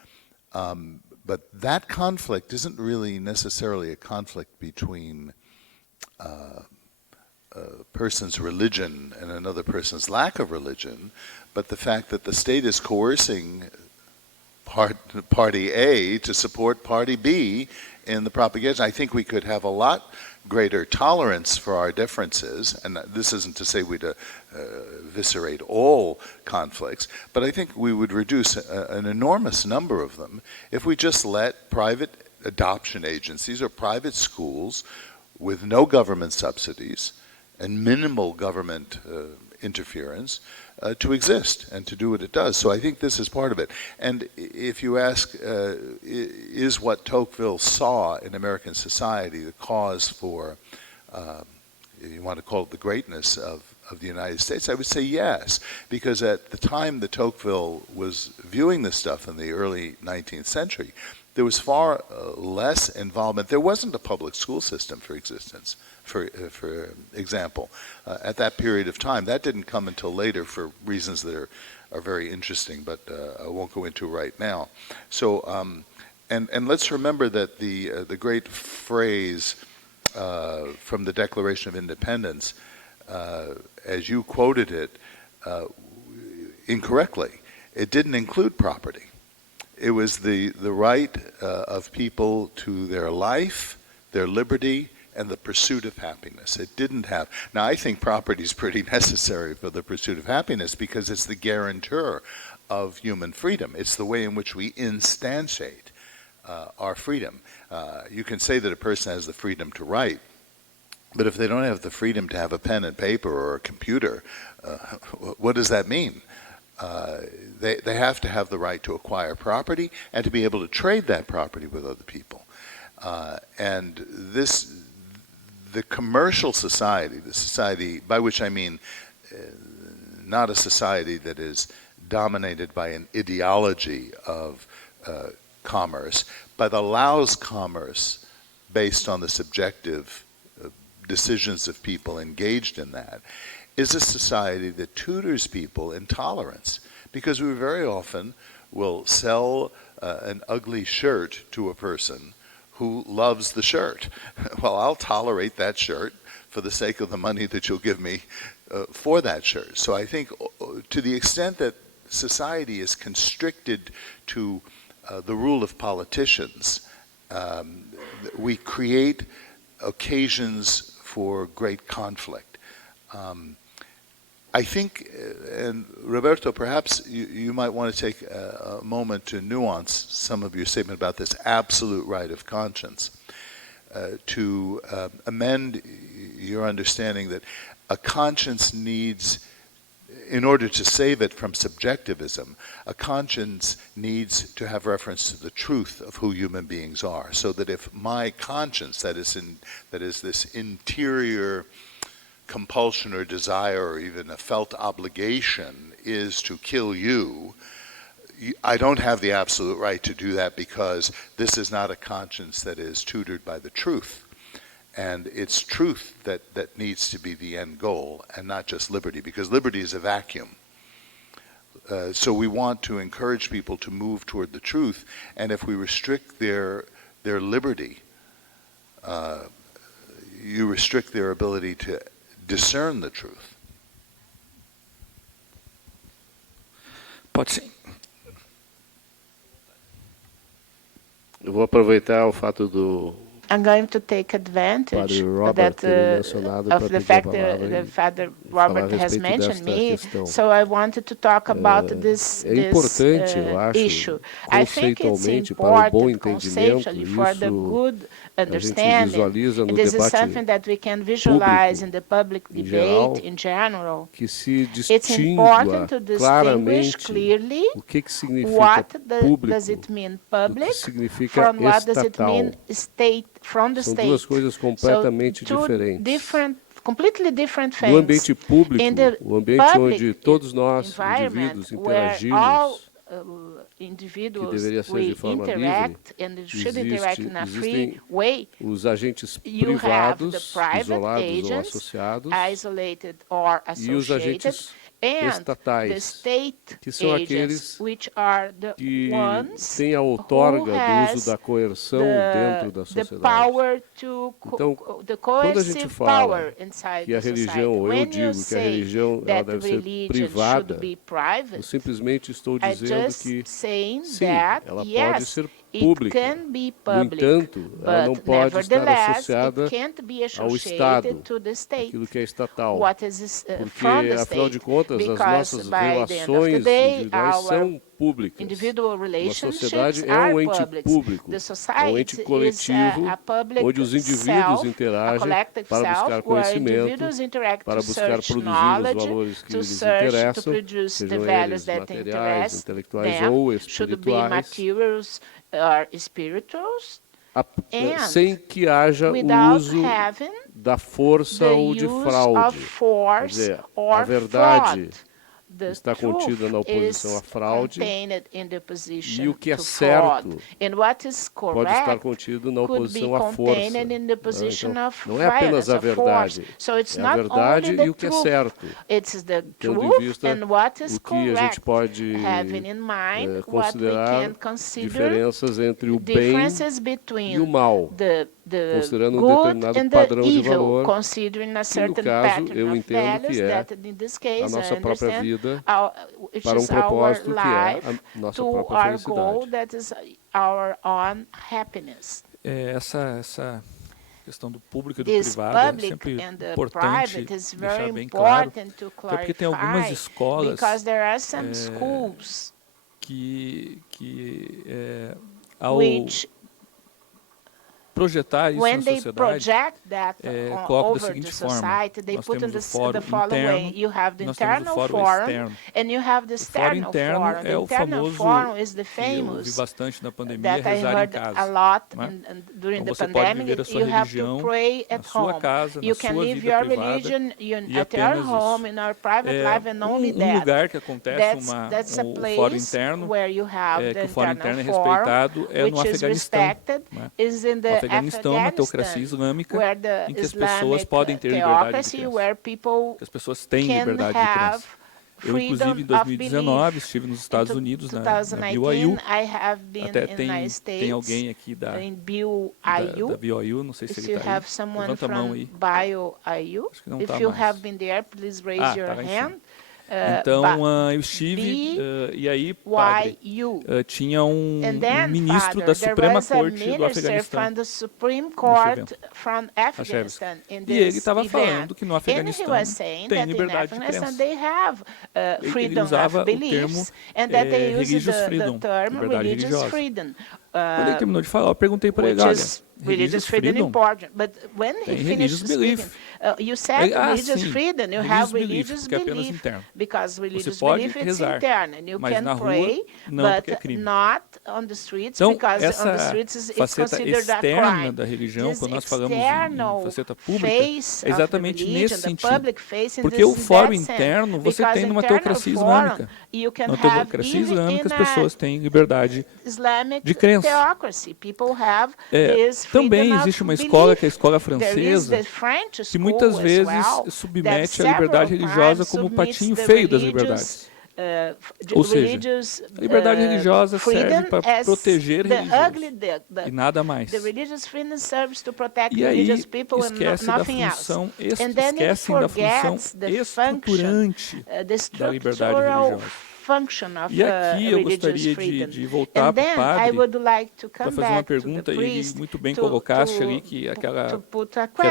But that conflict isn't really necessarily a conflict between a person's religion and another person's lack of religion, but the fact that the state is coercing Party A to support Party B in the propagation. I think we could have a lot greater tolerance for our differences, and this isn't to say we'd eviscerate all conflicts, but I think we would reduce an enormous number of them if we just let private adoption agencies or private schools with no government subsidies and minimal government interference to exist and to do what it does. So I think this is part of it. And if you ask, is what Tocqueville saw in American society the cause for, if you want to call it the greatness of the United States, I would say yes. Because at the time that Tocqueville was viewing this stuff in the early 19th century, there was far less involvement. There wasn't a public school system for existence, for example, at that period of time. That didn't come until later for reasons that are very interesting, but I won't go into right now. So, and let's remember that the great phrase from the Declaration of Independence, as you quoted it incorrectly, it didn't include property. It was the right of people to their life, their liberty, and the pursuit of happiness. It didn't have. Now, I think property is pretty necessary for the pursuit of happiness because it's the guarantor of human freedom. It's the way in which we instantiate our freedom. You can say that a person has the freedom to write, but if they don't have the freedom to have a pen and paper or a computer, what does that mean? They have to have the right to acquire property and to be able to trade that property with other people. And the commercial society, the society, by which I mean not a society that is dominated by an ideology of commerce, but allows commerce based on the subjective decisions of people engaged in that, is a society that tutors people in tolerance, because we very often will sell an ugly shirt to a person who loves the shirt. Well, I'll tolerate that shirt for the sake of the money that you'll give me for that shirt. So I think to the extent that society is constricted to the rule of politicians, we create occasions for great conflict. I think, and Roberto, perhaps you might want to take a moment to nuance some of your statement about this absolute right of conscience, to amend your understanding that a conscience needs, in order to save it from subjectivism, a conscience needs to have reference to the truth of who human beings are. So that if my conscience, that is this interior compulsion or desire or even a felt obligation is to kill you, I don't have the absolute right to do that because this is not a conscience that is tutored by the truth. And it's truth that needs to be the end goal and not just liberty, because liberty is a vacuum. So we want to encourage people to move toward the truth, and if we restrict their liberty, you restrict their ability to discern the truth. Pode sim. Eu vou aproveitar o fato do I'm going to take advantage Robert of the fact that Father Robert has mentioned me, so I wanted to talk about this issue. I think it's important conceptually for the good understanding. visualiza no This is debate something that we can visualize in the public em geral, debate in general. que se It's important distingua to distinguish claramente clearly o que significa what público does it mean do que public significa from what does it estatal. mean state from the São state. duas coisas completamente So, two diferentes. completely different No things. ambiente público, In the o ambiente public onde todos nós, environment indivíduos, where all interagimos, que individuals deveria ser we de forma interact and it should interact in a free existem way. os agentes You have the privados, private isolados ou agents, associados, isolated or e os associated, agentes and the estatais, state que são agents, aqueles which are the que ones têm a outorga who do has uso da coerção dentro da the sociedade. power to Então, the quando a gente coercive fala power inside que a the society. religião, ou eu When you digo que a say religião ela that deve ser religion privada, should be eu private, simplesmente estou I dizendo just que saying sim, that ela pode yes, ser it pública. can be No public, entanto, ela não but pode estar nevertheless associada it can't be ao Estado, associated to the state. aquilo que é estatal. What is Porque, from the afinal de state, contas, as because nossas by the end of the relações day, individuais our são públicas. individual Uma relationships sociedade é are um ente public. público, The é um society ente is coletivo, a public onde os indivíduos self, a interagem collective para buscar self, where conhecimento, individuals interact para to buscar search produzir os knowledge, valores que to lhes search, to interessam, produce the sejam values eles that materiais, interest intelectuais them, ou should be espirituais, materials or spirituals, and sem que haja o without uso having da força the ou de use fraude. of force Quer dizer, or a verdade fraud. The está contida na oposição à fraude, e o que é certo pode estar contido na oposição à força. Então, não é apenas a verdade, é a verdade e o que é certo, tendo em vista o que a gente pode considerar diferenças entre o bem e o mal, considerando um determinado padrão de valor, que no caso eu entendo que é a nossa própria vida, para um propósito que é a nossa própria felicidade. Essa questão do público e do privado é sempre importante deixar bem claro, até porque tem algumas escolas que ao projetar isso na sociedade, coloca da seguinte forma: nós temos o fórum interno, nós temos o fórum externo. O fórum interno é o famoso, que eu vi bastante na pandemia, rezar em casa. Então você pode viver a sua religião na sua casa, na sua vida privada, e apenas isso. Um lugar que acontece o fórum interno, que o fórum interno é respeitado, é no Afeganistão. O Afeganistão é uma teocracia islâmica em que as pessoas podem ter liberdade de crença, que as pessoas têm liberdade de crença. Eu, inclusive, em 2019, estive nos Estados Unidos, na BYU. Até tem alguém aqui da BYU, não sei se ele está aí. Levanta a mão aí. Acho que não está mais. Tá lá em cima. Então, eu estive, e aí, padre, tinha um ministro da Suprema Corte do Afeganistão, e ele estava falando que no Afeganistão tem liberdade de crença. Ele usava o termo religious freedom, liberdade religiosa. Quando ele terminou de falar, eu perguntei para ele, olha, religious freedom? Tem religious belief. Religious belief, que é apenas interno. Você pode rezar, mas na rua não, porque é crime. Então, essa faceta externa da religião, quando nós falamos em faceta pública, é exatamente nesse sentido. Porque o fórum interno, você tem numa teocracia islâmica. Na teocracia islâmica, as pessoas têm liberdade de crença. Também existe uma escola, que é a escola francesa, que muitas vezes submete a liberdade religiosa como o patinho feio das liberdades. Ou seja, a liberdade religiosa serve para proteger religiosos e nada mais. E aí esquecem da função estruturante da liberdade religiosa. E aqui eu gostaria de voltar para o padre para fazer uma pergunta, e ele muito bem colocaste ali que a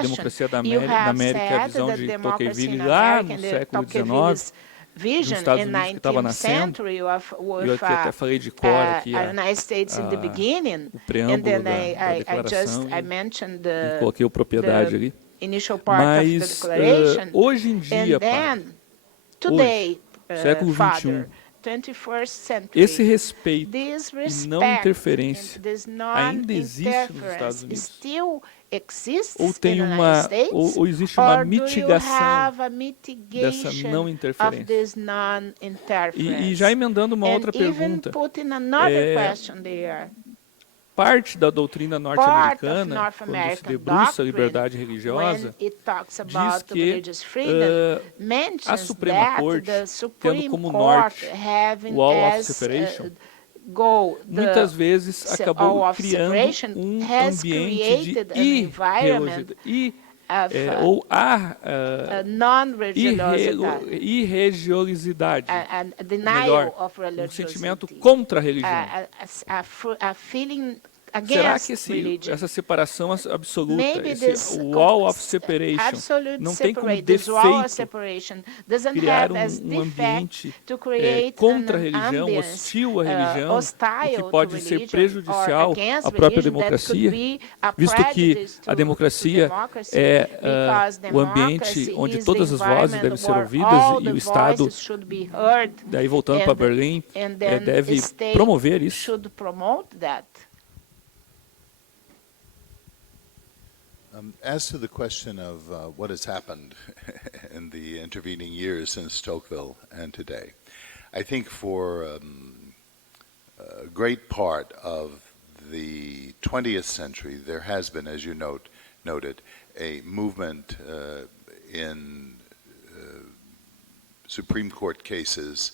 democracia da América, a visão de Tocqueville lá no século XIX, vision Estados in Unidos que estava 19th nascendo. century Eu with aqui até falei de cor aqui United States in the beginning, o and preâmbulo then da declaração I mentioned e coloquei o propriedade ali. initial part of the Mas declaration, hoje em dia, and then Padre, today, século Father, 21, 21st century, esse respeito this e não respect interferência and this ainda existe nos Estados non-interference Unidos? still exists Ou in tem the United uma States, ou existe uma or do you mitigação have a dessa mitigation não of interferência? this E non-interference? já emendando uma And outra even pergunta, putting another question there. parte da doutrina Part of norte-americana, North quando se American debruça a doctrine, liberdade when religiosa, it talks diz about que religious freedom, a mentions Suprema that Corte, the tendo Supreme como Court norte having wall of as separation, goal muitas vezes wall acabou of criando separation ambiente has de created an environment ou non-religiosity, irreligiosidade, a melhor, denial of sentimento religiosity, contra a religião. a feeling Será que against religion. essa separação absoluta, Maybe this esse wall of separation, absolute não tem como this wall of defeito separation doesn't criar have as defect ambiente to create contra a an religião, ambience hostil à religião, hostile o que pode to ser religion prejudicial or against à própria religion that could democracia, be a visto que prejudice a democracia democracy, é because o ambiente democracy onde is todas the as vozes devem environment ser where ouvidas all e the o Estado, voices should be heard, daí voltando para Berlim, and then deve state promover isso. should promote that. As to the question of what has happened in the intervening years since Tocqueville and today, I think for a great part of the 20th century, there has been, as you noted, a movement in Supreme Court cases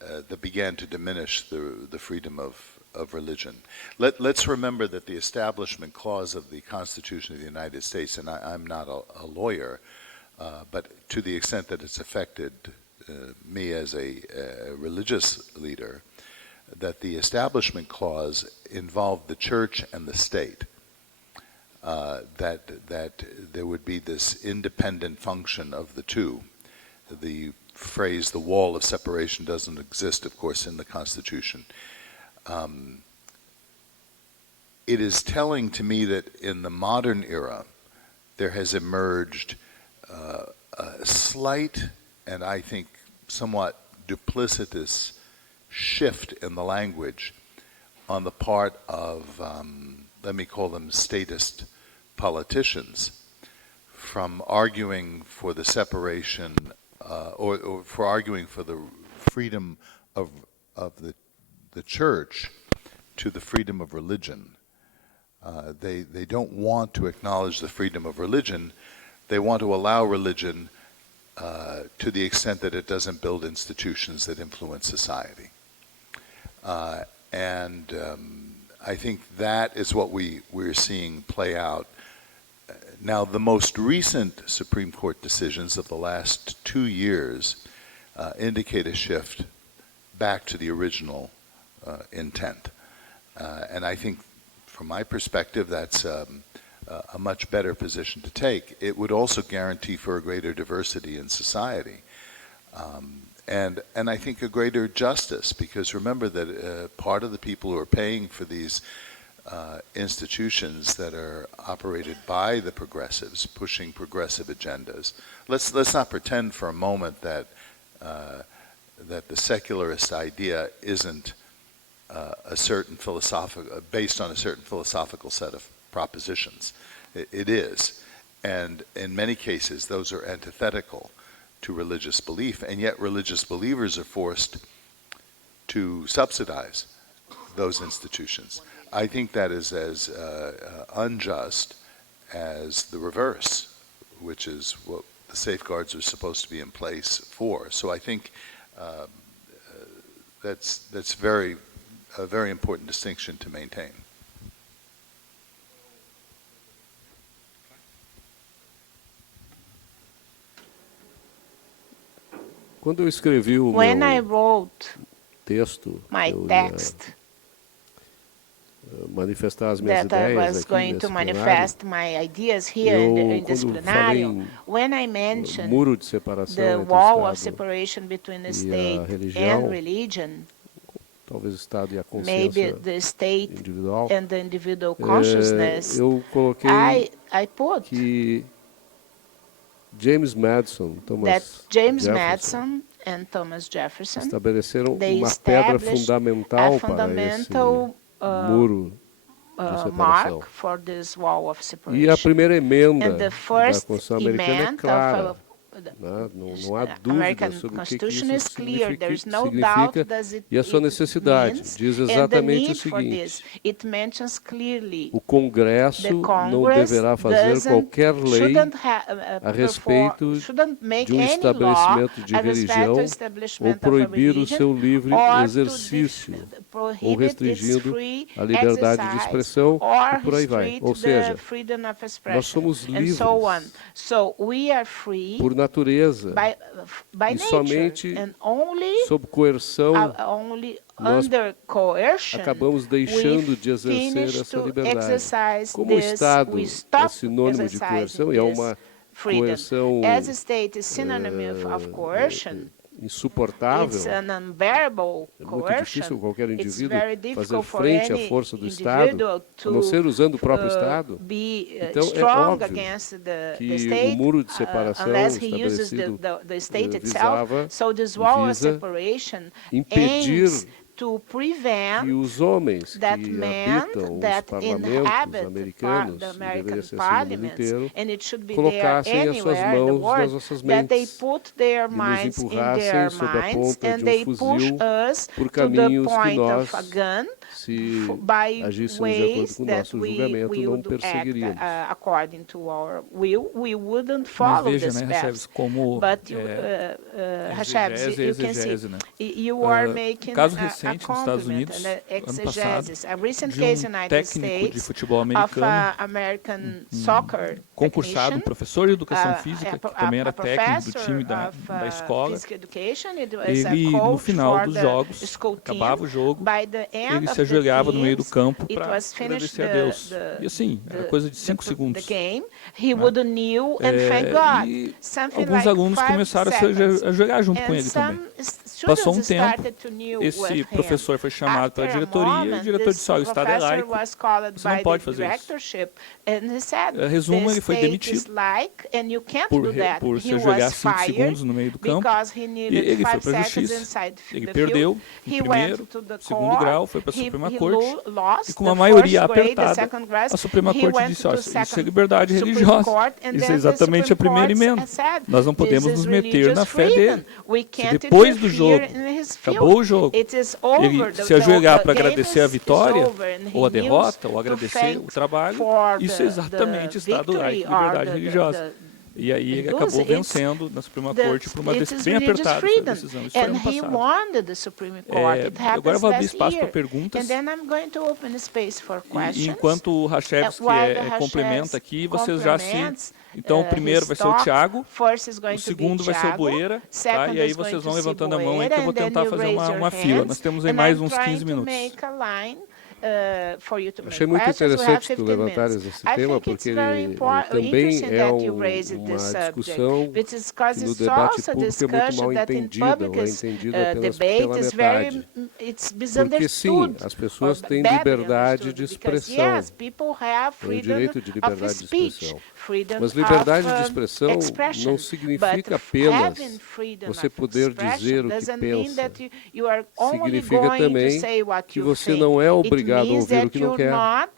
that began to diminish the freedom of religion. Let's remember that the Establishment Clause of the Constitution of the United States, and I'm not a lawyer, but to the extent that it's affected me as a religious leader, that the Establishment Clause involved the church and the state, that there would be this independent function of the two. The phrase, the wall of separation, doesn't exist, of course, in the Constitution. It is telling to me that in the modern era, there has emerged a slight and I think somewhat duplicitous shift in the language on the part of, let me call them statist politicians, from arguing for the separation or for arguing for the freedom of the church to the freedom of religion. They don't want to acknowledge the freedom of religion. They want to allow religion to the extent that it doesn't build institutions that influence society. And I think that is what we're seeing play out. Now, the most recent Supreme Court decisions of the last 2 years indicate a shift back to the original intent. And I think, from my perspective, that's a much better position to take. It would also guarantee for a greater diversity in society. And I think a greater justice, because remember that part of the people who are paying for these institutions that are operated by the progressives, pushing progressive agendas. Let's not pretend for a moment that that the secularist idea isn't a certain philosophical, based on a certain philosophical set of propositions. It is, and in many cases, those are antithetical to religious belief, and yet religious believers are forced to subsidize those institutions. I think that is as unjust as the reverse, which is what the safeguards are supposed to be in place for. So I think that's a very important distinction to maintain. Quando eu escrevi o When I wrote texto, my text, manifestar as minhas that I ideias was aqui going nesse to plenário, manifest my ideas here in this quando falei plenarium. em When I mentioned muro de separação the entre wall o of Estado separation between the e a state religião, and religion, talvez o Estado e a maybe consciência the state individual, and the individual consciousness, eu coloquei I put que James Madison, that Thomas James Jefferson Madison and Thomas Jefferson, estabeleceram they uma pedra established fundamental a para esse fundamental muro de separação. mark for this wall of E a separation. primeira emenda And the da first Constituição Americana é amendment clara. of Não há dúvida American sobre o que Constitution is isso clear. There's no doubt significa that it e a sua necessidade. means, Diz and the exatamente o need for seguinte: this. It mentions clearly o Congresso the não Congress deverá fazer qualquer lei a respeito de um estabelecimento de religião ou proibir o seu livre exercício ou restringindo a liberdade de expressão e por aí vai. Ou seja, nós somos livres por natureza by e nature, somente and only sob coerção nós under coercion acabamos deixando de exercer finish essa to liberdade. exercise Como o this, Estado we é stop sinônimo de coerção e é exercising uma this freedom. coerção As a state is synonym of coercion, insuportável, it's an unbearable é muito coercion. difícil qualquer It's indivíduo very fazer difficult for frente à any força do individual Estado, a não ser usando o próprio Estado. Be Então, é strong óbvio against the que state, o muro de separação unless he uses estabelecido the state itself. visava So this wall of visa separation impedir aims to prevent que os homens que that man habitam os that parlamentos inhabit americanos, the e American deveria ser assim no mundo parliaments, inteiro, and it should be there colocassem as suas anywhere in the mãos nas world, nossas that they mentes put their e nos minds in empurrassem their sob a minds, ponta and de they um push fuzil us por to the caminhos que point nós, of a gun, se by agíssemos de acordo ways com o that nosso we julgamento, não would act perseguiríamos. according to our will. We wouldn't Mas follow veja, this né, path. Recheves, como But you, exegese e you can see, exegese, né? you are making Caso a recente nos Estados compliment Unidos, and ano passado, exegesis. A recent de case in the United técnico de States futebol of americano, American soccer concursado, um technician, professor de educação física, que também era técnico do time da escola. physical education. It was Ele, a no coach final for dos the jogos, school team. acabava o jogo, By the end ele of se ajoelhava no meio do teams, campo it para was finished agradecer a Deus. E assim, era coisa de 5 the segundos. game, he would kneel and thank God. E Something alguns like alunos 5 começaram a seconds. se ajoelhar junto com And ele também. some Passou um students tempo, started to kneel with esse him. professor foi chamado pela After a diretoria, e o moment, diretor this disse, olha, o Estado é professor laico, was called você não by pode the fazer isso. directorship, and he said, Resumo, "The ele foi state demitido is like, and you can't por, do that." por He se ajoelhar was 5 fired segundos no meio do campo, because he e needed ele foi 5 para a seconds justiça. inside Ele the perdeu field. no He primeiro, went to the segundo court. grau, foi para a Suprema Corte, Lost e com uma the maioria first grade, the apertada, second grade, a Suprema he Corte went disse, to olha, second isso é liberdade Supreme religiosa. Court, and Isso é then the exatamente a Supreme primeira Court emenda. said, Nós não podemos "This nos is meter religious na fé freedom. dele. We Se can't depois do interfere jogo, in his field. acabou o jogo, It is over. ele The- se ajoelhar the para game agradecer a is vitória, over, and ou a he kneels derrota, ou to agradecer thank o trabalho, for isso the- é exatamente the Estado laico e victory or liberdade the- religiosa. E aí ele lose. acabou It's vencendo na Suprema Corte por uma it decisão is bem religious apertada essa freedom. decisão. Isso foi And ano he passado. won the Supreme Court. It Agora eu happens vou abrir last espaço para year. perguntas. And then I'm going to open space for questions. E enquanto o Rachevski While the complementa aqui, vocês já se... complements, Então, o primeiro vai ser o his Thiago, First is going o to be segundo vai ser o Thiago, Boeira, tá? second E aí is going vocês to vão see levantando a mão aí Boeira, que eu vou and then tentar you fazer raise uma your fila. hands, Nós temos aí and mais I'm uns trying 15 to minutos. make a line, for you to make Achei muito questions. We have interessante tu 15 levantares minutes. esse I tema, think it's porque very ele interesting também é that you uma raised this subject, discussão because que no it's debate also a público é muito mal discussion that in entendida, ou public é entendida apenas debate pela is metade. it's Porque sim, misunderstood. as pessoas or têm badly liberdade de understood, because, expressão, yes, people have tem o freedom direito de of liberdade de speech, expressão. freedom Mas liberdade of, de expressão expression. não significa But apenas having freedom você of poder expression dizer o que doesn't mean pensa. that you are only Significa going to também say what que you você think. não é It obrigado a means ouvir o that que não you're quer, not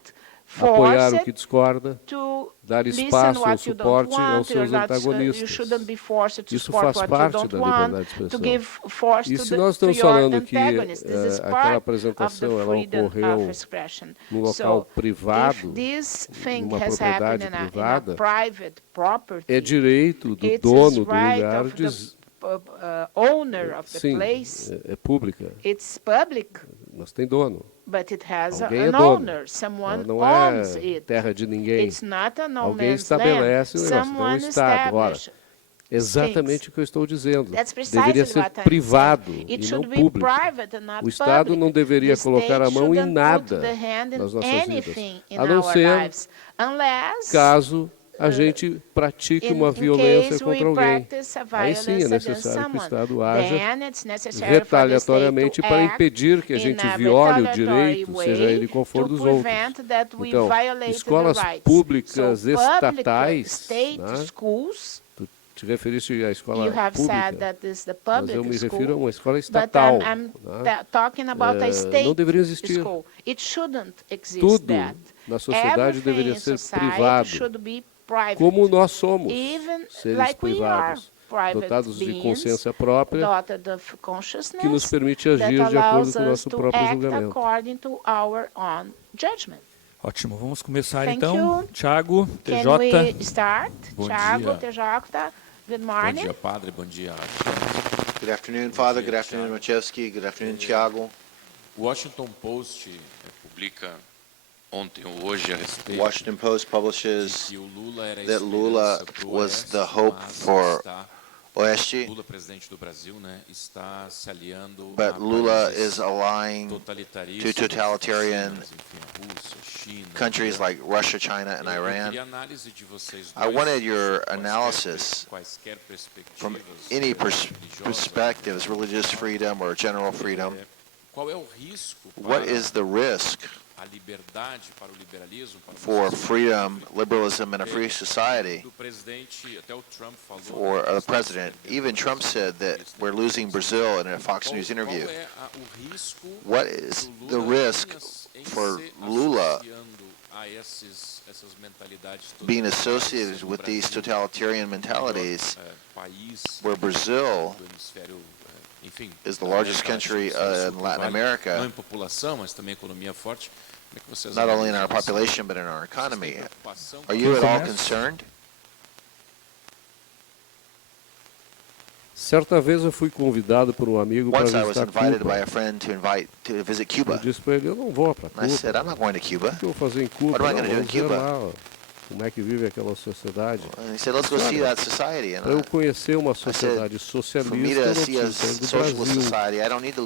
apoiar o forced que discorda, to dar listen espaço ou what you don't suporte want, aos seus you antagonistas. shouldn't be forced to Isso support faz what you parte don't da want, liberdade de to expressão. give force E to, se the, nós to estamos your falando que antagonist. This is aquela part of the apresentação ela freedom ocorreu of expression. num local So, privado, if this thing numa has propriedade happened in privada, a private property, é direito do it dono is do right lugar of de... the owner of the Sim, place. é pública, It's public, mas tem dono. but it has Alguém é an dono. owner. Someone Não owns é it. terra de ninguém. It's not a no Alguém man's estabelece land. o negócio, então é o Someone Estado. Ora, established. Exatamente o que eu estou dizendo. That's Deveria precisely ser what I'm privado saying. e It não should be público. private and not O Estado public. não deveria The colocar a state mão em shouldn't put nada the hand in nas nossas vidas, anything in a não our ser lives, unless caso a gente pratique uma in violência case we contra alguém. practice a Aí sim é violence against necessário que o someone. Estado haja Then it's necessary for the state retaliatoriamente to para act impedir que a in gente a viole o retaliatory direito, way seja ele qual for to dos outros. prevent that we Então, violate escolas the rights. públicas So public estatais, state né? schools, Tu te referiste à escola you have said pública, that this is the mas public eu me school, refiro a uma escola but estatal. I'm Né? talking about a state não deveria existir. school. It shouldn't exist Tudo that. na sociedade Everything deveria in ser society privado, should be private. como nós somos, Even seres like we privados, are private dotados de beings, consciência própria, dotted of consciousness que nos permite that agir de acordo allows com o us nosso to próprio act julgamento. according to our own judgment. Ótimo, vamos começar Thank então. you. Tiago, Can TJ. we start? Bom Thiago, dia. TJ, good Bom morning. dia, padre. Bom dia. Good afternoon, Father. Good afternoon, Wachowski. Good afternoon, Tiago. O Washington Post publica ontem ou hoje a respeito Washington Post publishes que o Lula era a that Lula esperança pro was Oeste, the hope mas for está, Oeste, Lula, presidente do Brasil, né, está se aliando a but Lula países is allying totalitaristas, to totalitarian enfim, a Rússia, China, countries like Russia, China, and Eu Iran. queria análise de vocês I dois wanted your sobre analysis quaisquer from perspectivas any religiosas. perspectives, religious freedom or general freedom. Qual é o risco What para is the risk a liberdade, para o liberalismo, para o for socialismo? freedom, liberalism, and a free society Do presidente, até o Trump falou, for the president? Even Trump said that we're losing Brazil in a Fox News interview. Qual é o risco What is do the Lula risk em for se Lula associando a essas mentalidades being totalitárias, associated sendo with o these Brasil totalitarian o maior, mentalities, país where Brazil do hemisfério, enfim, is the da largest América country Latina, in Latin não America, em população, mas também economia forte. Como é que vocês not only in our analisam essa- population but in our economy? Vocês têm preocupação Are com you at all Começa. concerned? Certa vez eu fui convidado por um amigo para Once I was visitar invited by Cuba. a friend to visit Eu Cuba. disse para ele, eu não vou para And I said, Cuba. I'm not going to O Cuba. que eu vou fazer em Cuba? What am I Não, gonna do in vamos ver Cuba? lá como é que vive aquela sociedade. And he said, let's go see that society. And Para eu conhecer uma sociedade for me socialista, eu to não see a preciso sair do socialist Brasil. society, I don't need to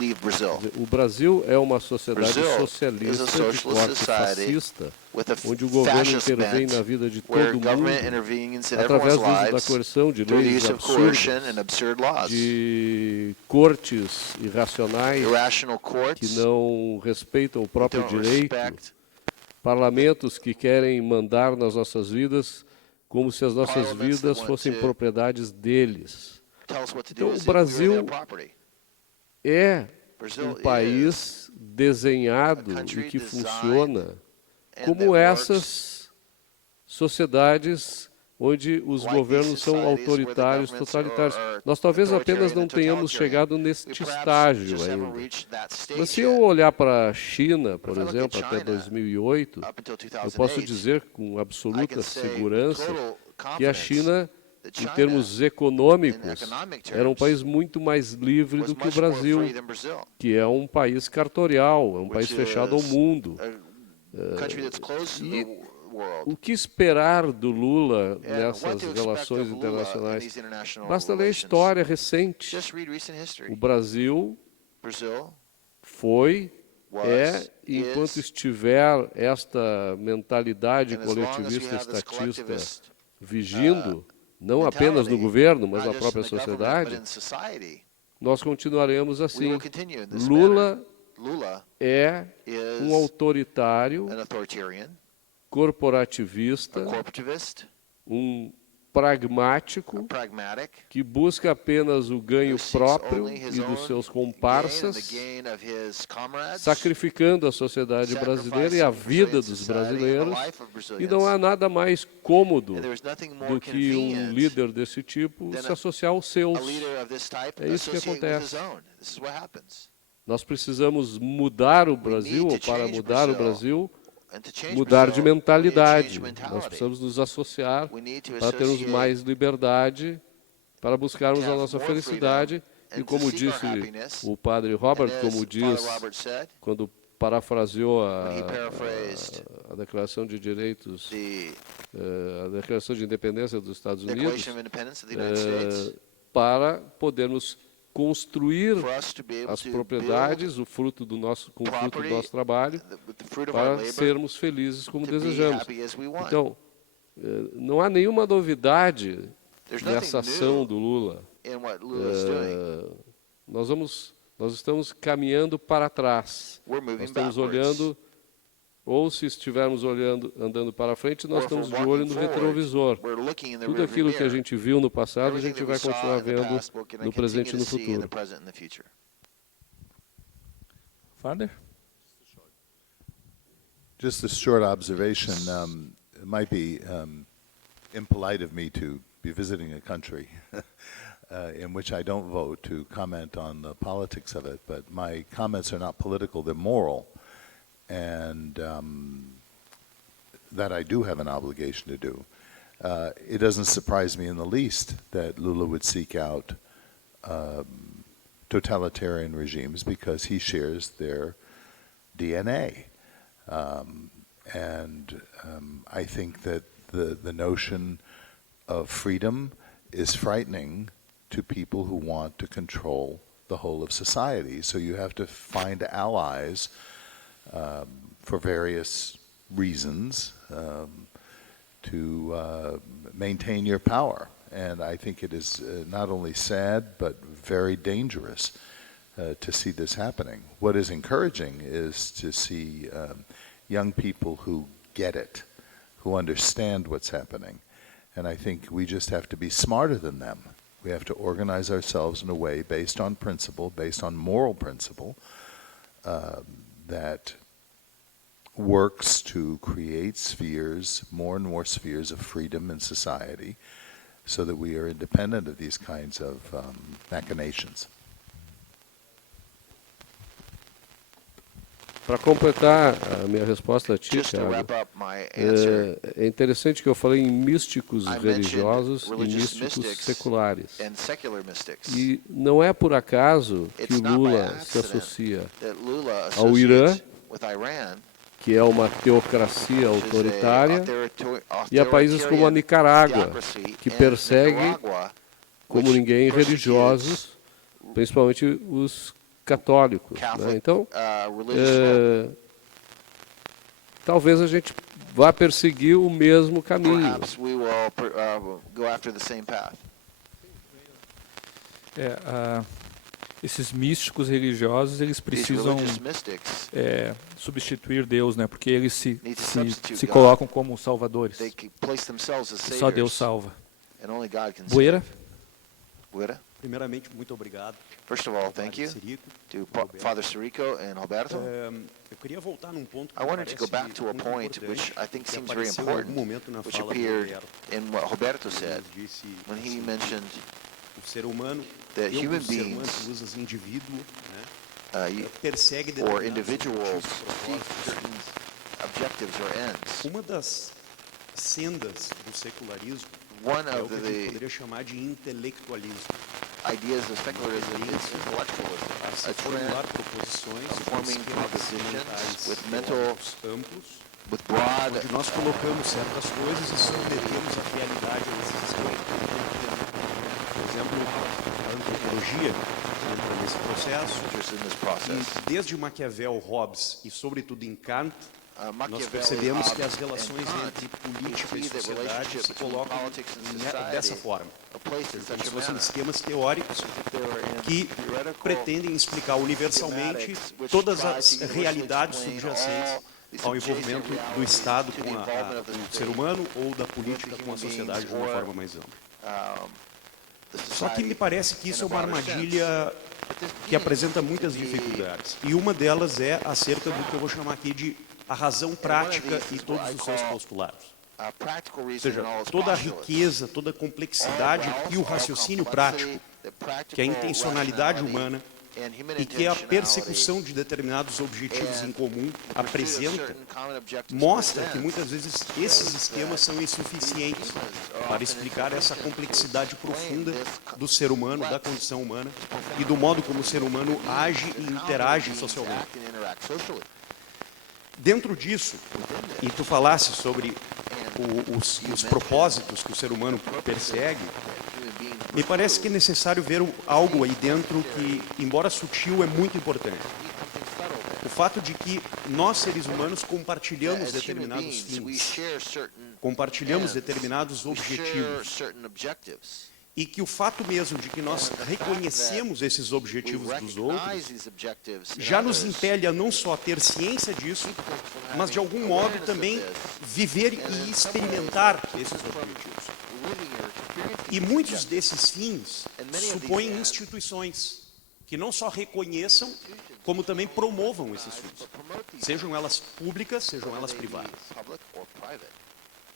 leave Brazil. O Brasil é uma sociedade Brazil is a socialista de socialist corte society fascista, With a onde o governo fascist intervém bent, na vida de where todo government mundo intervenes in através everyone's do uso da lives coerção, de through the leis use of coercion and absurdas, absurd laws. de cortes irracionais Irrational que courts não respeitam o próprio don't direito, respect parlamentos que querem mandar nas nossas vidas como se as nossas Parliaments that vidas want fossem to propriedades deles. tell us what to Então, do o as if we were Brasil their property. É Brazil um país desenhado a country e que designed funciona and como that works essas sociedades onde os like governos these são societies where the autoritários, governments totalitários. are Nós talvez apenas authoritarian não and tenhamos totalitarian. chegado We neste perhaps estágio just haven't ainda. reached that stage Mas se eu yet. olhar para a China, por If I look at exemplo, até China, 2008, up until eu posso 2008, dizer com I absoluta can say with segurança total que a confidence China, that em China, termos in econômicos, economic era um terms, país muito mais livre was do que o much more Brasil, free than Brazil, que é um país cartorial, é um país which fechado ao is mundo. a country that's close to e the world. O que esperar do Lula And what nessas to expect relações of Lula in internacionais? these international Basta ler a relations? história recente. Just read recent O history. Brasil Brazil foi, was, é, enquanto is, estiver esta mentalidade and as long as we coletivista have this estatista collectivist vigindo, não apenas no mentality, governo, mas not na just própria in the government, sociedade, but in society, nós continuaremos we assim. will continue in this Lula manner. Lula é is um autoritário, an authoritarian, corporativista, a corporativist, um pragmático pragmatic, que busca apenas o ganho who seeks próprio only his e dos own seus gain and comparsas, the gain of his comrades, sacrificando a sociedade brasileira e a sacrificing vida Brazilian dos society and the brasileiros. life of E Brazilians. não há nada mais cômodo And there is nothing more do que um convenient líder desse tipo than se associar aos seus. a leader of this type É isso que associate with acontece. his own. This is what happens. Nós precisamos mudar o Brasil, need ou to para change mudar o Brazil. Brasil, And to change mudar de Brazil, we need to change mentalidade. mentality. Nós precisamos nos associar We need to para termos associate mais liberdade, para buscarmos to a have nossa more felicidade. freedom E and como to seek our disse happiness. o padre Robert, And as como Father diz Robert said, quando parafraseou when he paraphrased a Declaração de Direitos, a Declaração de Independência dos Estados Unidos, Declaration of Independence of the United States, para podermos construir for us to be able as to propriedades, build o fruto do nosso, com o fruto do property nosso trabalho, with the fruit of our para labor, sermos felizes como to be desejamos. happy as we want. Então, não há nenhuma novidade There's nessa nothing ação new do Lula. in what Lula is doing. Nós estamos caminhando para trás. We're moving Nós estamos backwards. olhando, ou se estivermos andando para frente, nós Or if we're estamos de olho walking no forward, retrovisor. we're looking in the Tudo rearview aquilo que a mirror. gente viu no passado, a Everything gente that vai we saw continuar in the vendo past, we're gonna no presente e continue no to see in futuro. the present and the future. Father? Just a short observation. It might be impolite of me to be visiting a country in which I don't vote to comment on the politics of it, but my comments are not political, they're moral. And that I do have an obligation to do. It doesn't surprise me in the least that Lula would seek out totalitarian regimes because he shares their DNA. I think that the notion of freedom is frightening to people who want to control the whole of society. So you have to find allies for various reasons to maintain your power. And I think it is not only sad, but very dangerous to see this happening. What is encouraging is to see young people who get it, who understand what's happening. And I think we just have to be smarter than them. We have to organize ourselves in a way based on principle, based on moral principle, that works to create spheres, more and more spheres of freedom in society, so that we are independent of these kinds of machinations. Para completar a minha resposta a ti, Just to Thiago, wrap up my answer, é interessante que eu falei em místicos I religiosos e religious místicos mystics seculares. and secular mystics. E não é por acaso que It's o not by Lula se accident associa that Lula ao Irã, associates with Iran, que é uma teocracia which is autoritária, a e a países como a authoritarian Nicarágua, theocracy, que and persegue Nicaragua, como which ninguém persecutes religiosos, principalmente os católicos. Né? Catholic Então, religious folk. talvez a gente vá perseguir o mesmo caminho. Perhaps we will go after the same path. Esses místicos religiosos, eles These precisam religious mystics, substituir Deus, né? Porque eles Need to substitute se God. colocam como salvadores. they place themselves as Só Deus saviors, salva. and only God can save. Bueira? Bueira? Primeiramente, muito obrigado. First of all, thank you Sirico, to Roberto. Father Sirico and Roberto. Eu queria voltar num ponto que I wanted to go parece back to a muito point importante, which I think que seems very apareceu em algum important, momento na which fala do appeared Roberto. in what Roberto said Ele disse when he assim, mentioned o ser humano, that eu human como ser humano beings que usas indivíduo, né, you, persegue or determinados individuals objetivos, seek propósitos. certain objectives or ends. Uma das sendas do secularismo One é o of que a gente the poderia chamar de intelectualismo. ideas of secularism is intellectualism, A se a formular trend proposições of com forming esquemas propositions mentais with mental, teóricos amplos, with broad, onde nós colocamos certas coisas e submetemos a realidade a esses esquemas. Por exemplo, a antropologia entra nesse processo, interest in this process. e desde Maquiavel, Hobbes e sobretudo em Kant, nós Machiavelli, percebemos que Hobbes, as relações and entre Kant, política you e see that sociedade relationships se between colocam politics and dessa society forma, are placed in como such se a fossem manner esquemas teóricos they were in que theoretical pretendem explicar universalmente schematics which todas try as to universally realidades explain subjacentes all the ao subjacent envolvimento do realities Estado to the com involvement of o the ser state humano ou da política with the com a human sociedade beings de uma or, forma mais ampla. The Só que me society parece que in isso a é uma broader sense. armadilha But this que begins apresenta to muitas be dificuldades. E uma delas é acerca do que eu vou chamar aqui de a razão prática e todos os seus postulados. a practical Ou reason seja, in all its toda a postulates. riqueza, toda a complexidade e o raciocínio prático, que é a intencionalidade humana e que é a persecução de determinados objetivos em comum apresenta, mostra que muitas vezes esses esquemas são insuficientes para explicar essa complexidade profunda do ser humano, da condição humana e do modo como o ser humano age e interage socialmente. dentro disso, e tu falasse sobre os propósitos que o ser humano persegue, me parece que é necessário ver algo aí dentro que, embora sutil, é muito importante. O fato de que nós, seres humanos, compartilhamos determinados fins, compartilhamos determinados objetivos, e que o fato mesmo de que nós reconhecemos esses objetivos dos outros já nos impele a não só ter ciência disso, mas de algum modo também viver e experimentar esses objetivos. E muitos desses fins supõem instituições que não só reconheçam, como também promovam esses fins, sejam elas públicas, sejam elas privadas.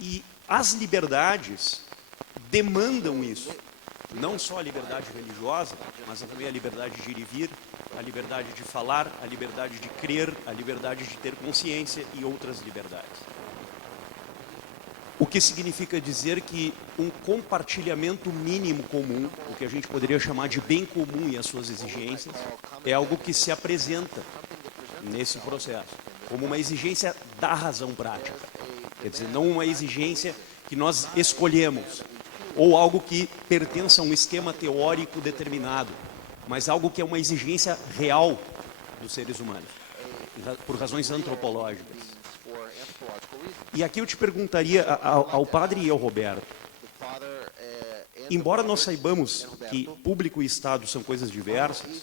E as liberdades demandam isso. Não só a liberdade religiosa, mas também a liberdade de ir e vir, a liberdade de falar, a liberdade de crer, a liberdade de ter consciência e outras liberdades. O que significa dizer que um compartilhamento mínimo comum, o que a gente poderia chamar de bem comum e as suas exigências, é algo que se apresenta nesse processo, como uma exigência da razão prática. Quer dizer, não uma exigência que nós escolhemos, ou algo que pertença a um esquema teórico determinado, mas algo que é uma exigência real dos seres humanos, por razões antropológicas. E aqui eu te perguntaria ao padre e ao Roberto, embora nós saibamos que público e Estado são coisas diversas,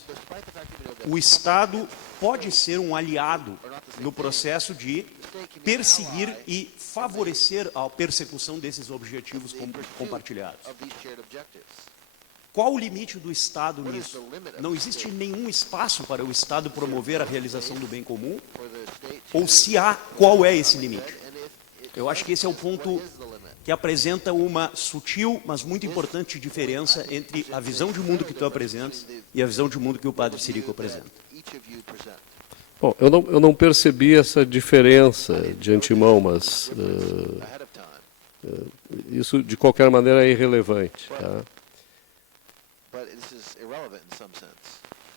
o Estado pode ser um aliado no processo de perseguir e favorecer a persecução desses objetivos compartilhados. Qual o limite do Estado nisso? Não existe nenhum espaço para o Estado promover a realização do bem comum? Ou se há, qual é esse limite? Eu acho que esse é o ponto que apresenta uma sutil, mas muito importante diferença entre a visão de mundo que tu apresentas e a visão de mundo que o padre Cirico apresenta. Bom, eu não percebi essa diferença de antemão, mas isso, de qualquer maneira, é irrelevante. Tá?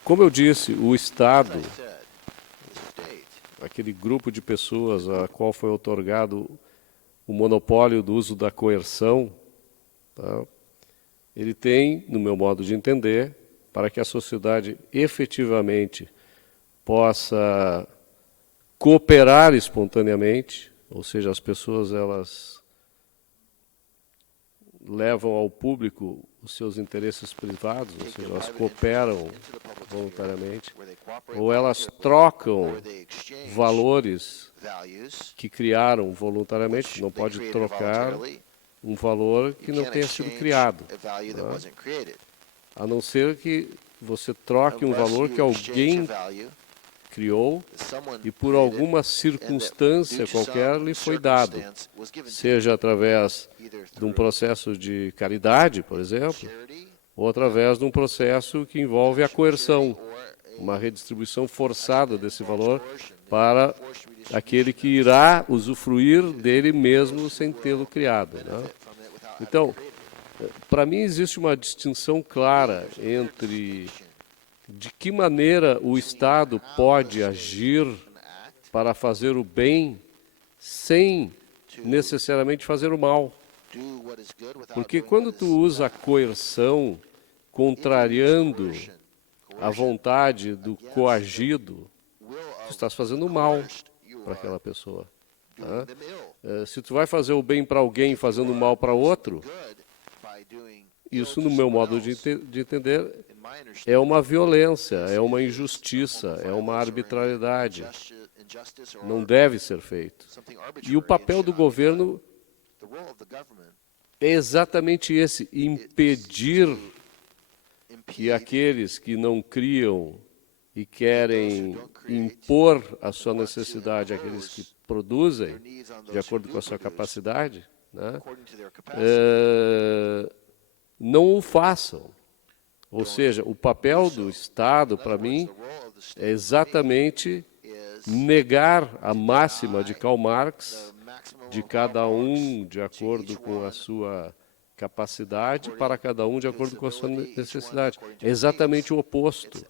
Como eu disse, o Estado, aquele grupo de pessoas a qual foi outorgado o monopólio do uso da coerção, tá? Ele tem, no meu modo de entender, para que a sociedade efetivamente possa cooperar espontaneamente, ou seja, as pessoas elas levam ao público os seus interesses privados, ou seja, elas cooperam voluntariamente, ou elas trocam valores que criaram voluntariamente. Não pode trocar um valor que não tenha sido criado, tá? A não ser que você troque um valor que alguém criou e por alguma circunstância qualquer lhe foi dado, seja através de um processo de caridade, por exemplo, ou através de um processo que envolve a coerção, uma redistribuição forçada desse valor para aquele que irá usufruir dele mesmo sem tê-lo criado, né? Então, para mim existe uma distinção clara entre de que maneira o Estado pode agir para fazer o bem sem necessariamente fazer o mal. Porque quando tu usa a coerção contrariando a vontade do coagido, tu estás fazendo mal para aquela pessoa. Tá? Se tu vai fazer o bem para alguém fazendo mal para outro, isso, no meu modo de entender, é uma violência, é uma injustiça, é uma arbitrariedade. Não deve ser feito. E o papel do governo é exatamente esse: impedir que aqueles que não criam e querem impor a sua necessidade àqueles que produzem, de acordo com a sua capacidade, né, não o façam. Ou seja, o papel do Estado, para mim, é exatamente negar a máxima de Karl Marx, de cada um de acordo com a sua capacidade, para cada um de acordo com a sua necessidade. É exatamente o oposto.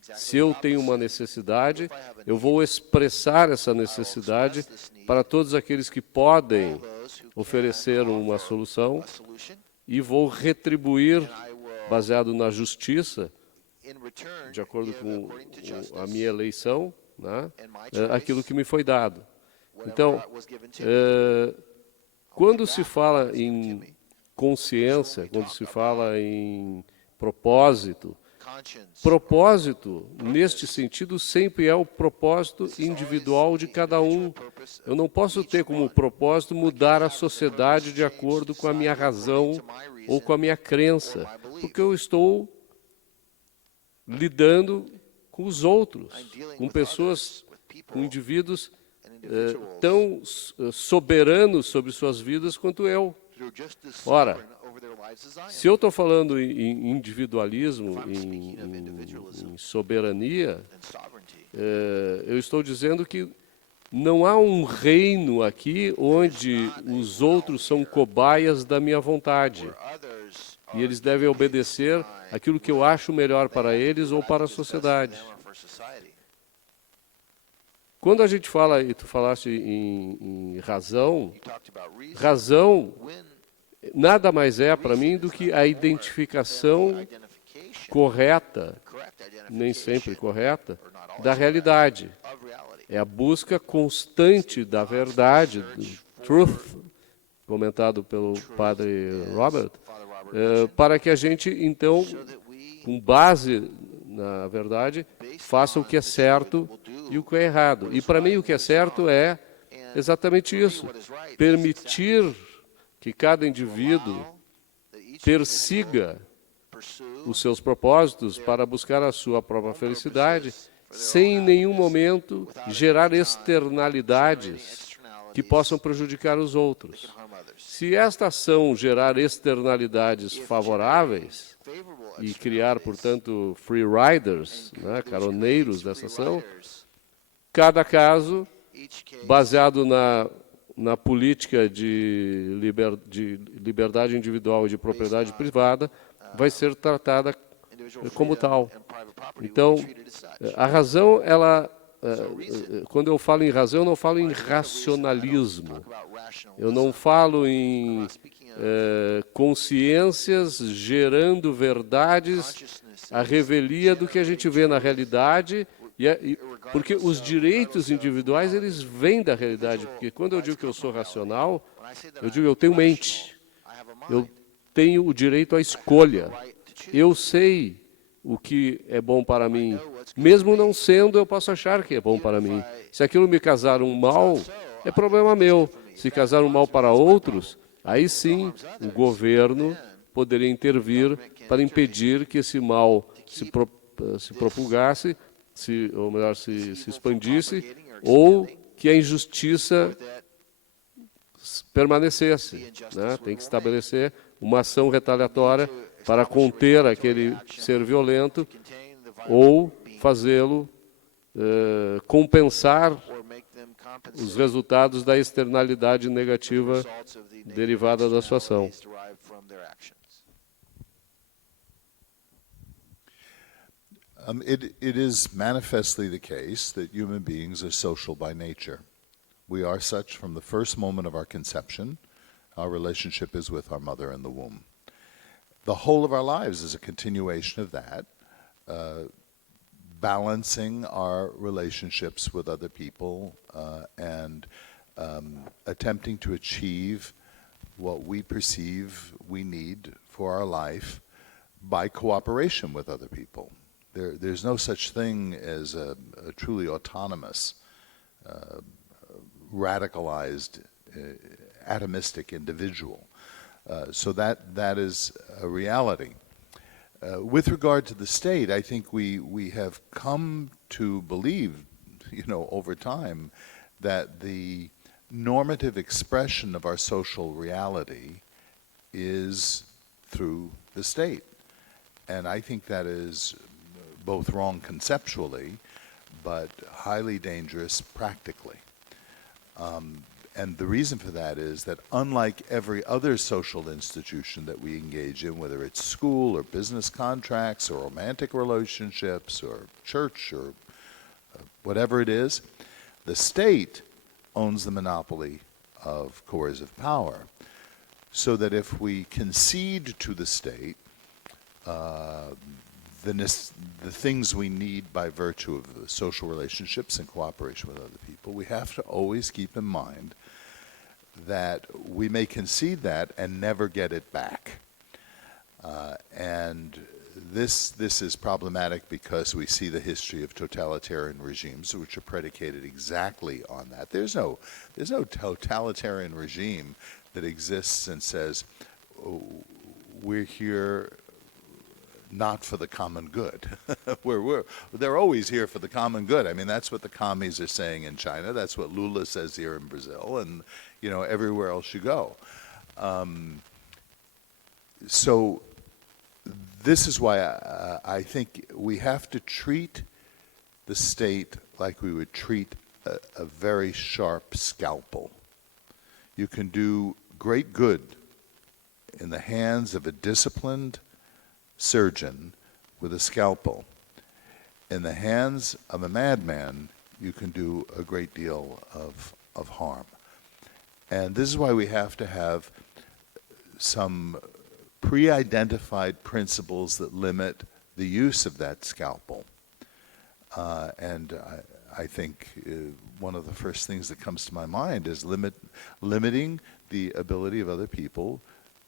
Se eu tenho uma necessidade, eu vou expressar essa necessidade para todos aqueles que podem oferecer uma solução e vou retribuir, baseado na justiça, de acordo com a minha eleição, né, aquilo que me foi dado. Então, quando se fala em consciência, quando se fala em propósito, neste sentido, sempre é o propósito individual de cada um. Eu não posso ter como propósito mudar a sociedade de acordo com a minha razão ou com a minha crença, porque eu estou lidando com os outros, com pessoas, com indivíduos tão soberanos sobre suas vidas quanto eu. Ora, se eu estou falando em individualismo, em soberania, eu estou dizendo que não há um reino aqui onde os outros são cobaias da minha vontade. E eles devem obedecer aquilo que eu acho melhor para eles ou para a sociedade. Quando a gente fala, e tu falaste em razão, razão nada mais é para mim do que a identificação correta, nem sempre correta, da realidade. É a busca constante da verdade, do truth, comentado pelo padre Robert, para que a gente, então, com base na verdade, faça o que é certo e o que é errado. E para mim o que é certo é exatamente isso, permitir que cada indivíduo persiga os seus propósitos para buscar a sua própria felicidade, sem em nenhum momento gerar externalidades que possam prejudicar os outros. Se esta ação gerar externalidades favoráveis e criar, portanto, free riders, né, caroneiros dessa ação, cada caso, baseado na política de liberdade individual e de propriedade privada, vai ser tratada como tal. Então, a razão, quando eu falo em razão, eu não falo em racionalismo. Eu não falo em consciências gerando verdades à revelia do que a gente vê na realidade, porque os direitos individuais, eles vêm da realidade. Porque quando eu digo que eu sou racional, eu digo eu tenho mente, eu tenho o direito à escolha, eu sei o que é bom para mim. Mesmo não sendo, eu posso achar que é bom para mim. Se aquilo me casar um mal, é problema meu. Se casar um mal para outros, aí sim o governo poderia intervir para impedir que esse mal se propagasse, ou melhor, se expandisse, ou que a injustiça permanecesse, né? Tem que estabelecer uma ação retaliatória para conter aquele ser violento ou fazê-lo compensar os resultados da externalidade negativa derivada da sua ação. It is manifestly the case that human beings are social by nature. We are such from the first moment of our conception. Our relationship is with our mother in the womb. The whole of our lives is a continuation of that, balancing our relationships with other people and attempting to achieve what we perceive we need for our life by cooperation with other people. There's no such thing as a truly autonomous, radicalized, atomistic individual. So that is a reality. With regard to the state, I think we have come to believe, over time, that the normative expression of our social reality is through the state. And I think that is both wrong conceptually, but highly dangerous practically. And the reason for that is that unlike every other social institution that we engage in, whether it's school or business contracts or romantic relationships or church or whatever it is, the state owns the monopoly of coercive power. So that if we concede to the state the things we need by virtue of the social relationships and cooperation with other people, we have to always keep in mind that we may concede that and never get it back. And this is problematic because we see the history of totalitarian regimes which are predicated exactly on that. There's no totalitarian regime that exists and says, oh, we're here not for the common good. They're always here for the common good. I mean, that's what the commies are saying in China. That's what Lula says here in Brazil, and everywhere else you go. So this is why I think we have to treat the state like we would treat a very sharp scalpel. You can do great good in the hands of a disciplined surgeon with a scalpel. In the hands of a madman, you can do a great deal of harm. And this is why we have to have some pre-identified principles that limit the use of that scalpel. And I think one of the first things that comes to my mind is limiting the ability of other people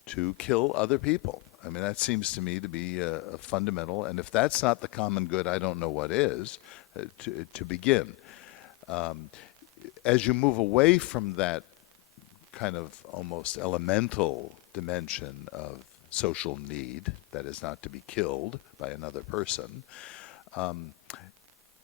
to kill other people. I mean, that seems to me to be a fundamental, and if that's not the common good, I don't know what is, to begin. As you move away from that kind of almost elemental dimension of social need, that is not to be killed by another person,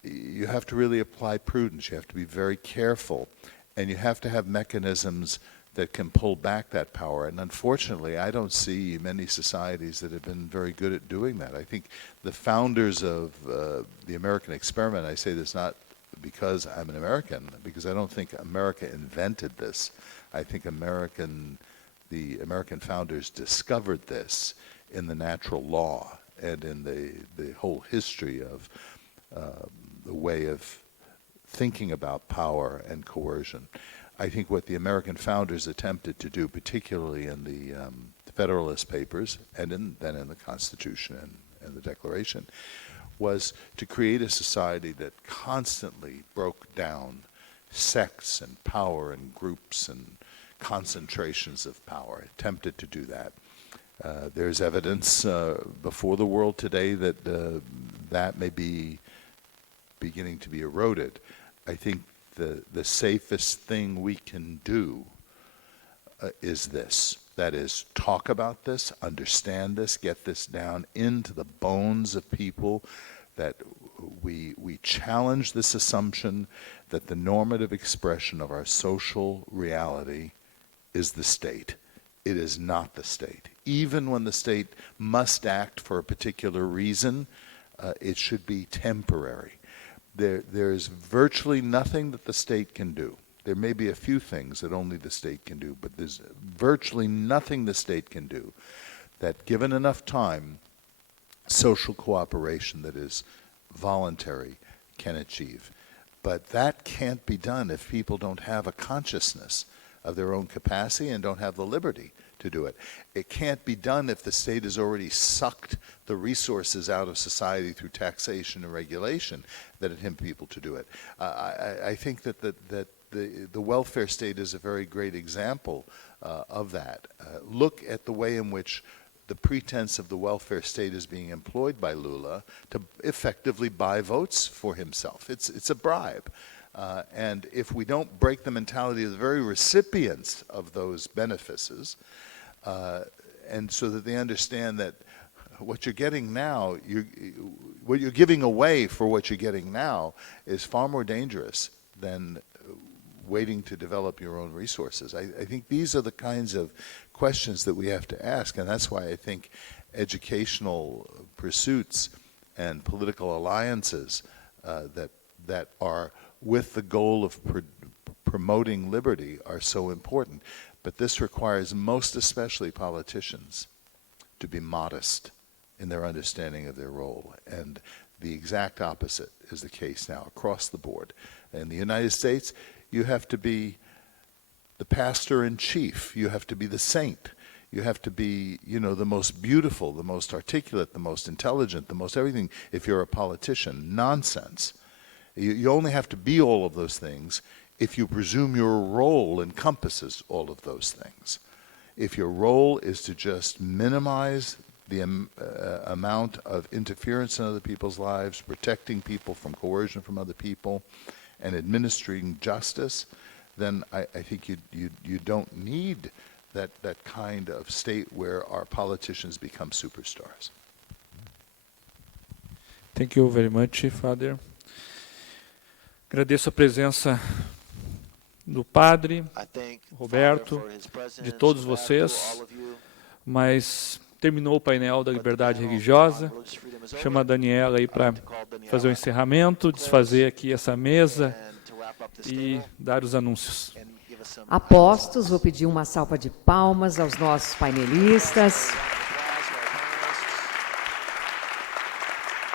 you have to really apply prudence. You have to be very careful, and you have to have mechanisms that can pull back that power. And unfortunately, I don't see many societies that have been very good at doing that. I think the founders of the American experiment, I say this not because I'm an American, because I don't think America invented this. I think the American founders discovered this in the natural law and in the whole history of the way of thinking about power and coercion. I think what the American founders attempted to do, particularly in the Federalist Papers and then in the Constitution and the Declaration, was to create a society that constantly broke down sects and power and groups and concentrations of power, attempted to do that. There's evidence before the world today that that may be beginning to be eroded. I think the safest thing we can do is this. That is, talk about this, understand this, get this down into the bones of people, that we challenge this assumption that the normative expression of our social reality is the state. It is not the state. Even when the state must act for a particular reason, it should be temporary. There's virtually nothing that the state can do. There may be a few things that only the state can do, but there's virtually nothing the state can do that, given enough time, social cooperation that is voluntary can achieve. But that can't be done if people don't have a consciousness of their own capacity and don't have the liberty to do it. It can't be done if the state has already sucked the resources out of society through taxation and regulation that it hinders people to do it. I think that the welfare state is a very great example of that. Look at the way in which the pretense of the welfare state is being employed by Lula to effectively buy votes for himself. It's a bribe. And if we don't break the mentality of the very recipients of those benefices, and so that they understand that what you're getting now, what you're giving away for what you're getting now is far more dangerous than waiting to develop your own resources. I think these are the kinds of questions that we have to ask, and that's why I think educational pursuits and political alliances that are with the goal of promoting liberty are so important. But this requires most especially politicians to be modest in their understanding of their role. And the exact opposite is the case now across the board. In the United States, you have to be the pastor in chief. You have to be the saint. You have to be, you know, the most beautiful, the most articulate, the most intelligent, the most everything if you're a politician. Nonsense. You only have to be all of those things if you presume your role encompasses all of those things. If your role is to just minimize the amount of interference in other people's lives, protecting people from coercion from other people, and administering justice, then I think you don't need that kind of state where our politicians become superstars. Thank you very much, Father. Agradeço a presença do Padre, Roberto, de todos vocês, mas terminou o painel da Liberdade Religiosa. Chama a Daniela aí para fazer o encerramento, desfazer aqui essa mesa e dar os anúncios. Apostos, vou pedir uma salva de palmas aos nossos painelistas.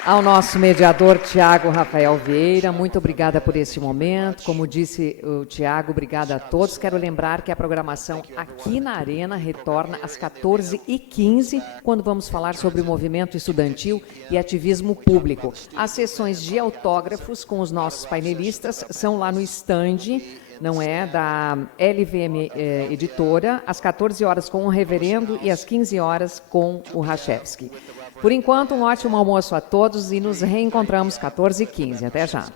Ao nosso mediador, Tiago Rafael Vieira, muito obrigada por esse momento. Como disse o Tiago, obrigada a todos. Quero lembrar que a programação aqui na Arena retorna às 14h15, quando vamos falar sobre o movimento estudantil e ativismo público. As sessões de autógrafos com os nossos painelistas são lá no stand, não é, da LVM Editora, às 14 horas com o Reverendo e às 15 horas com o Rachevski. Por enquanto, um ótimo almoço a todos e nos reencontramos 14h15. Até já.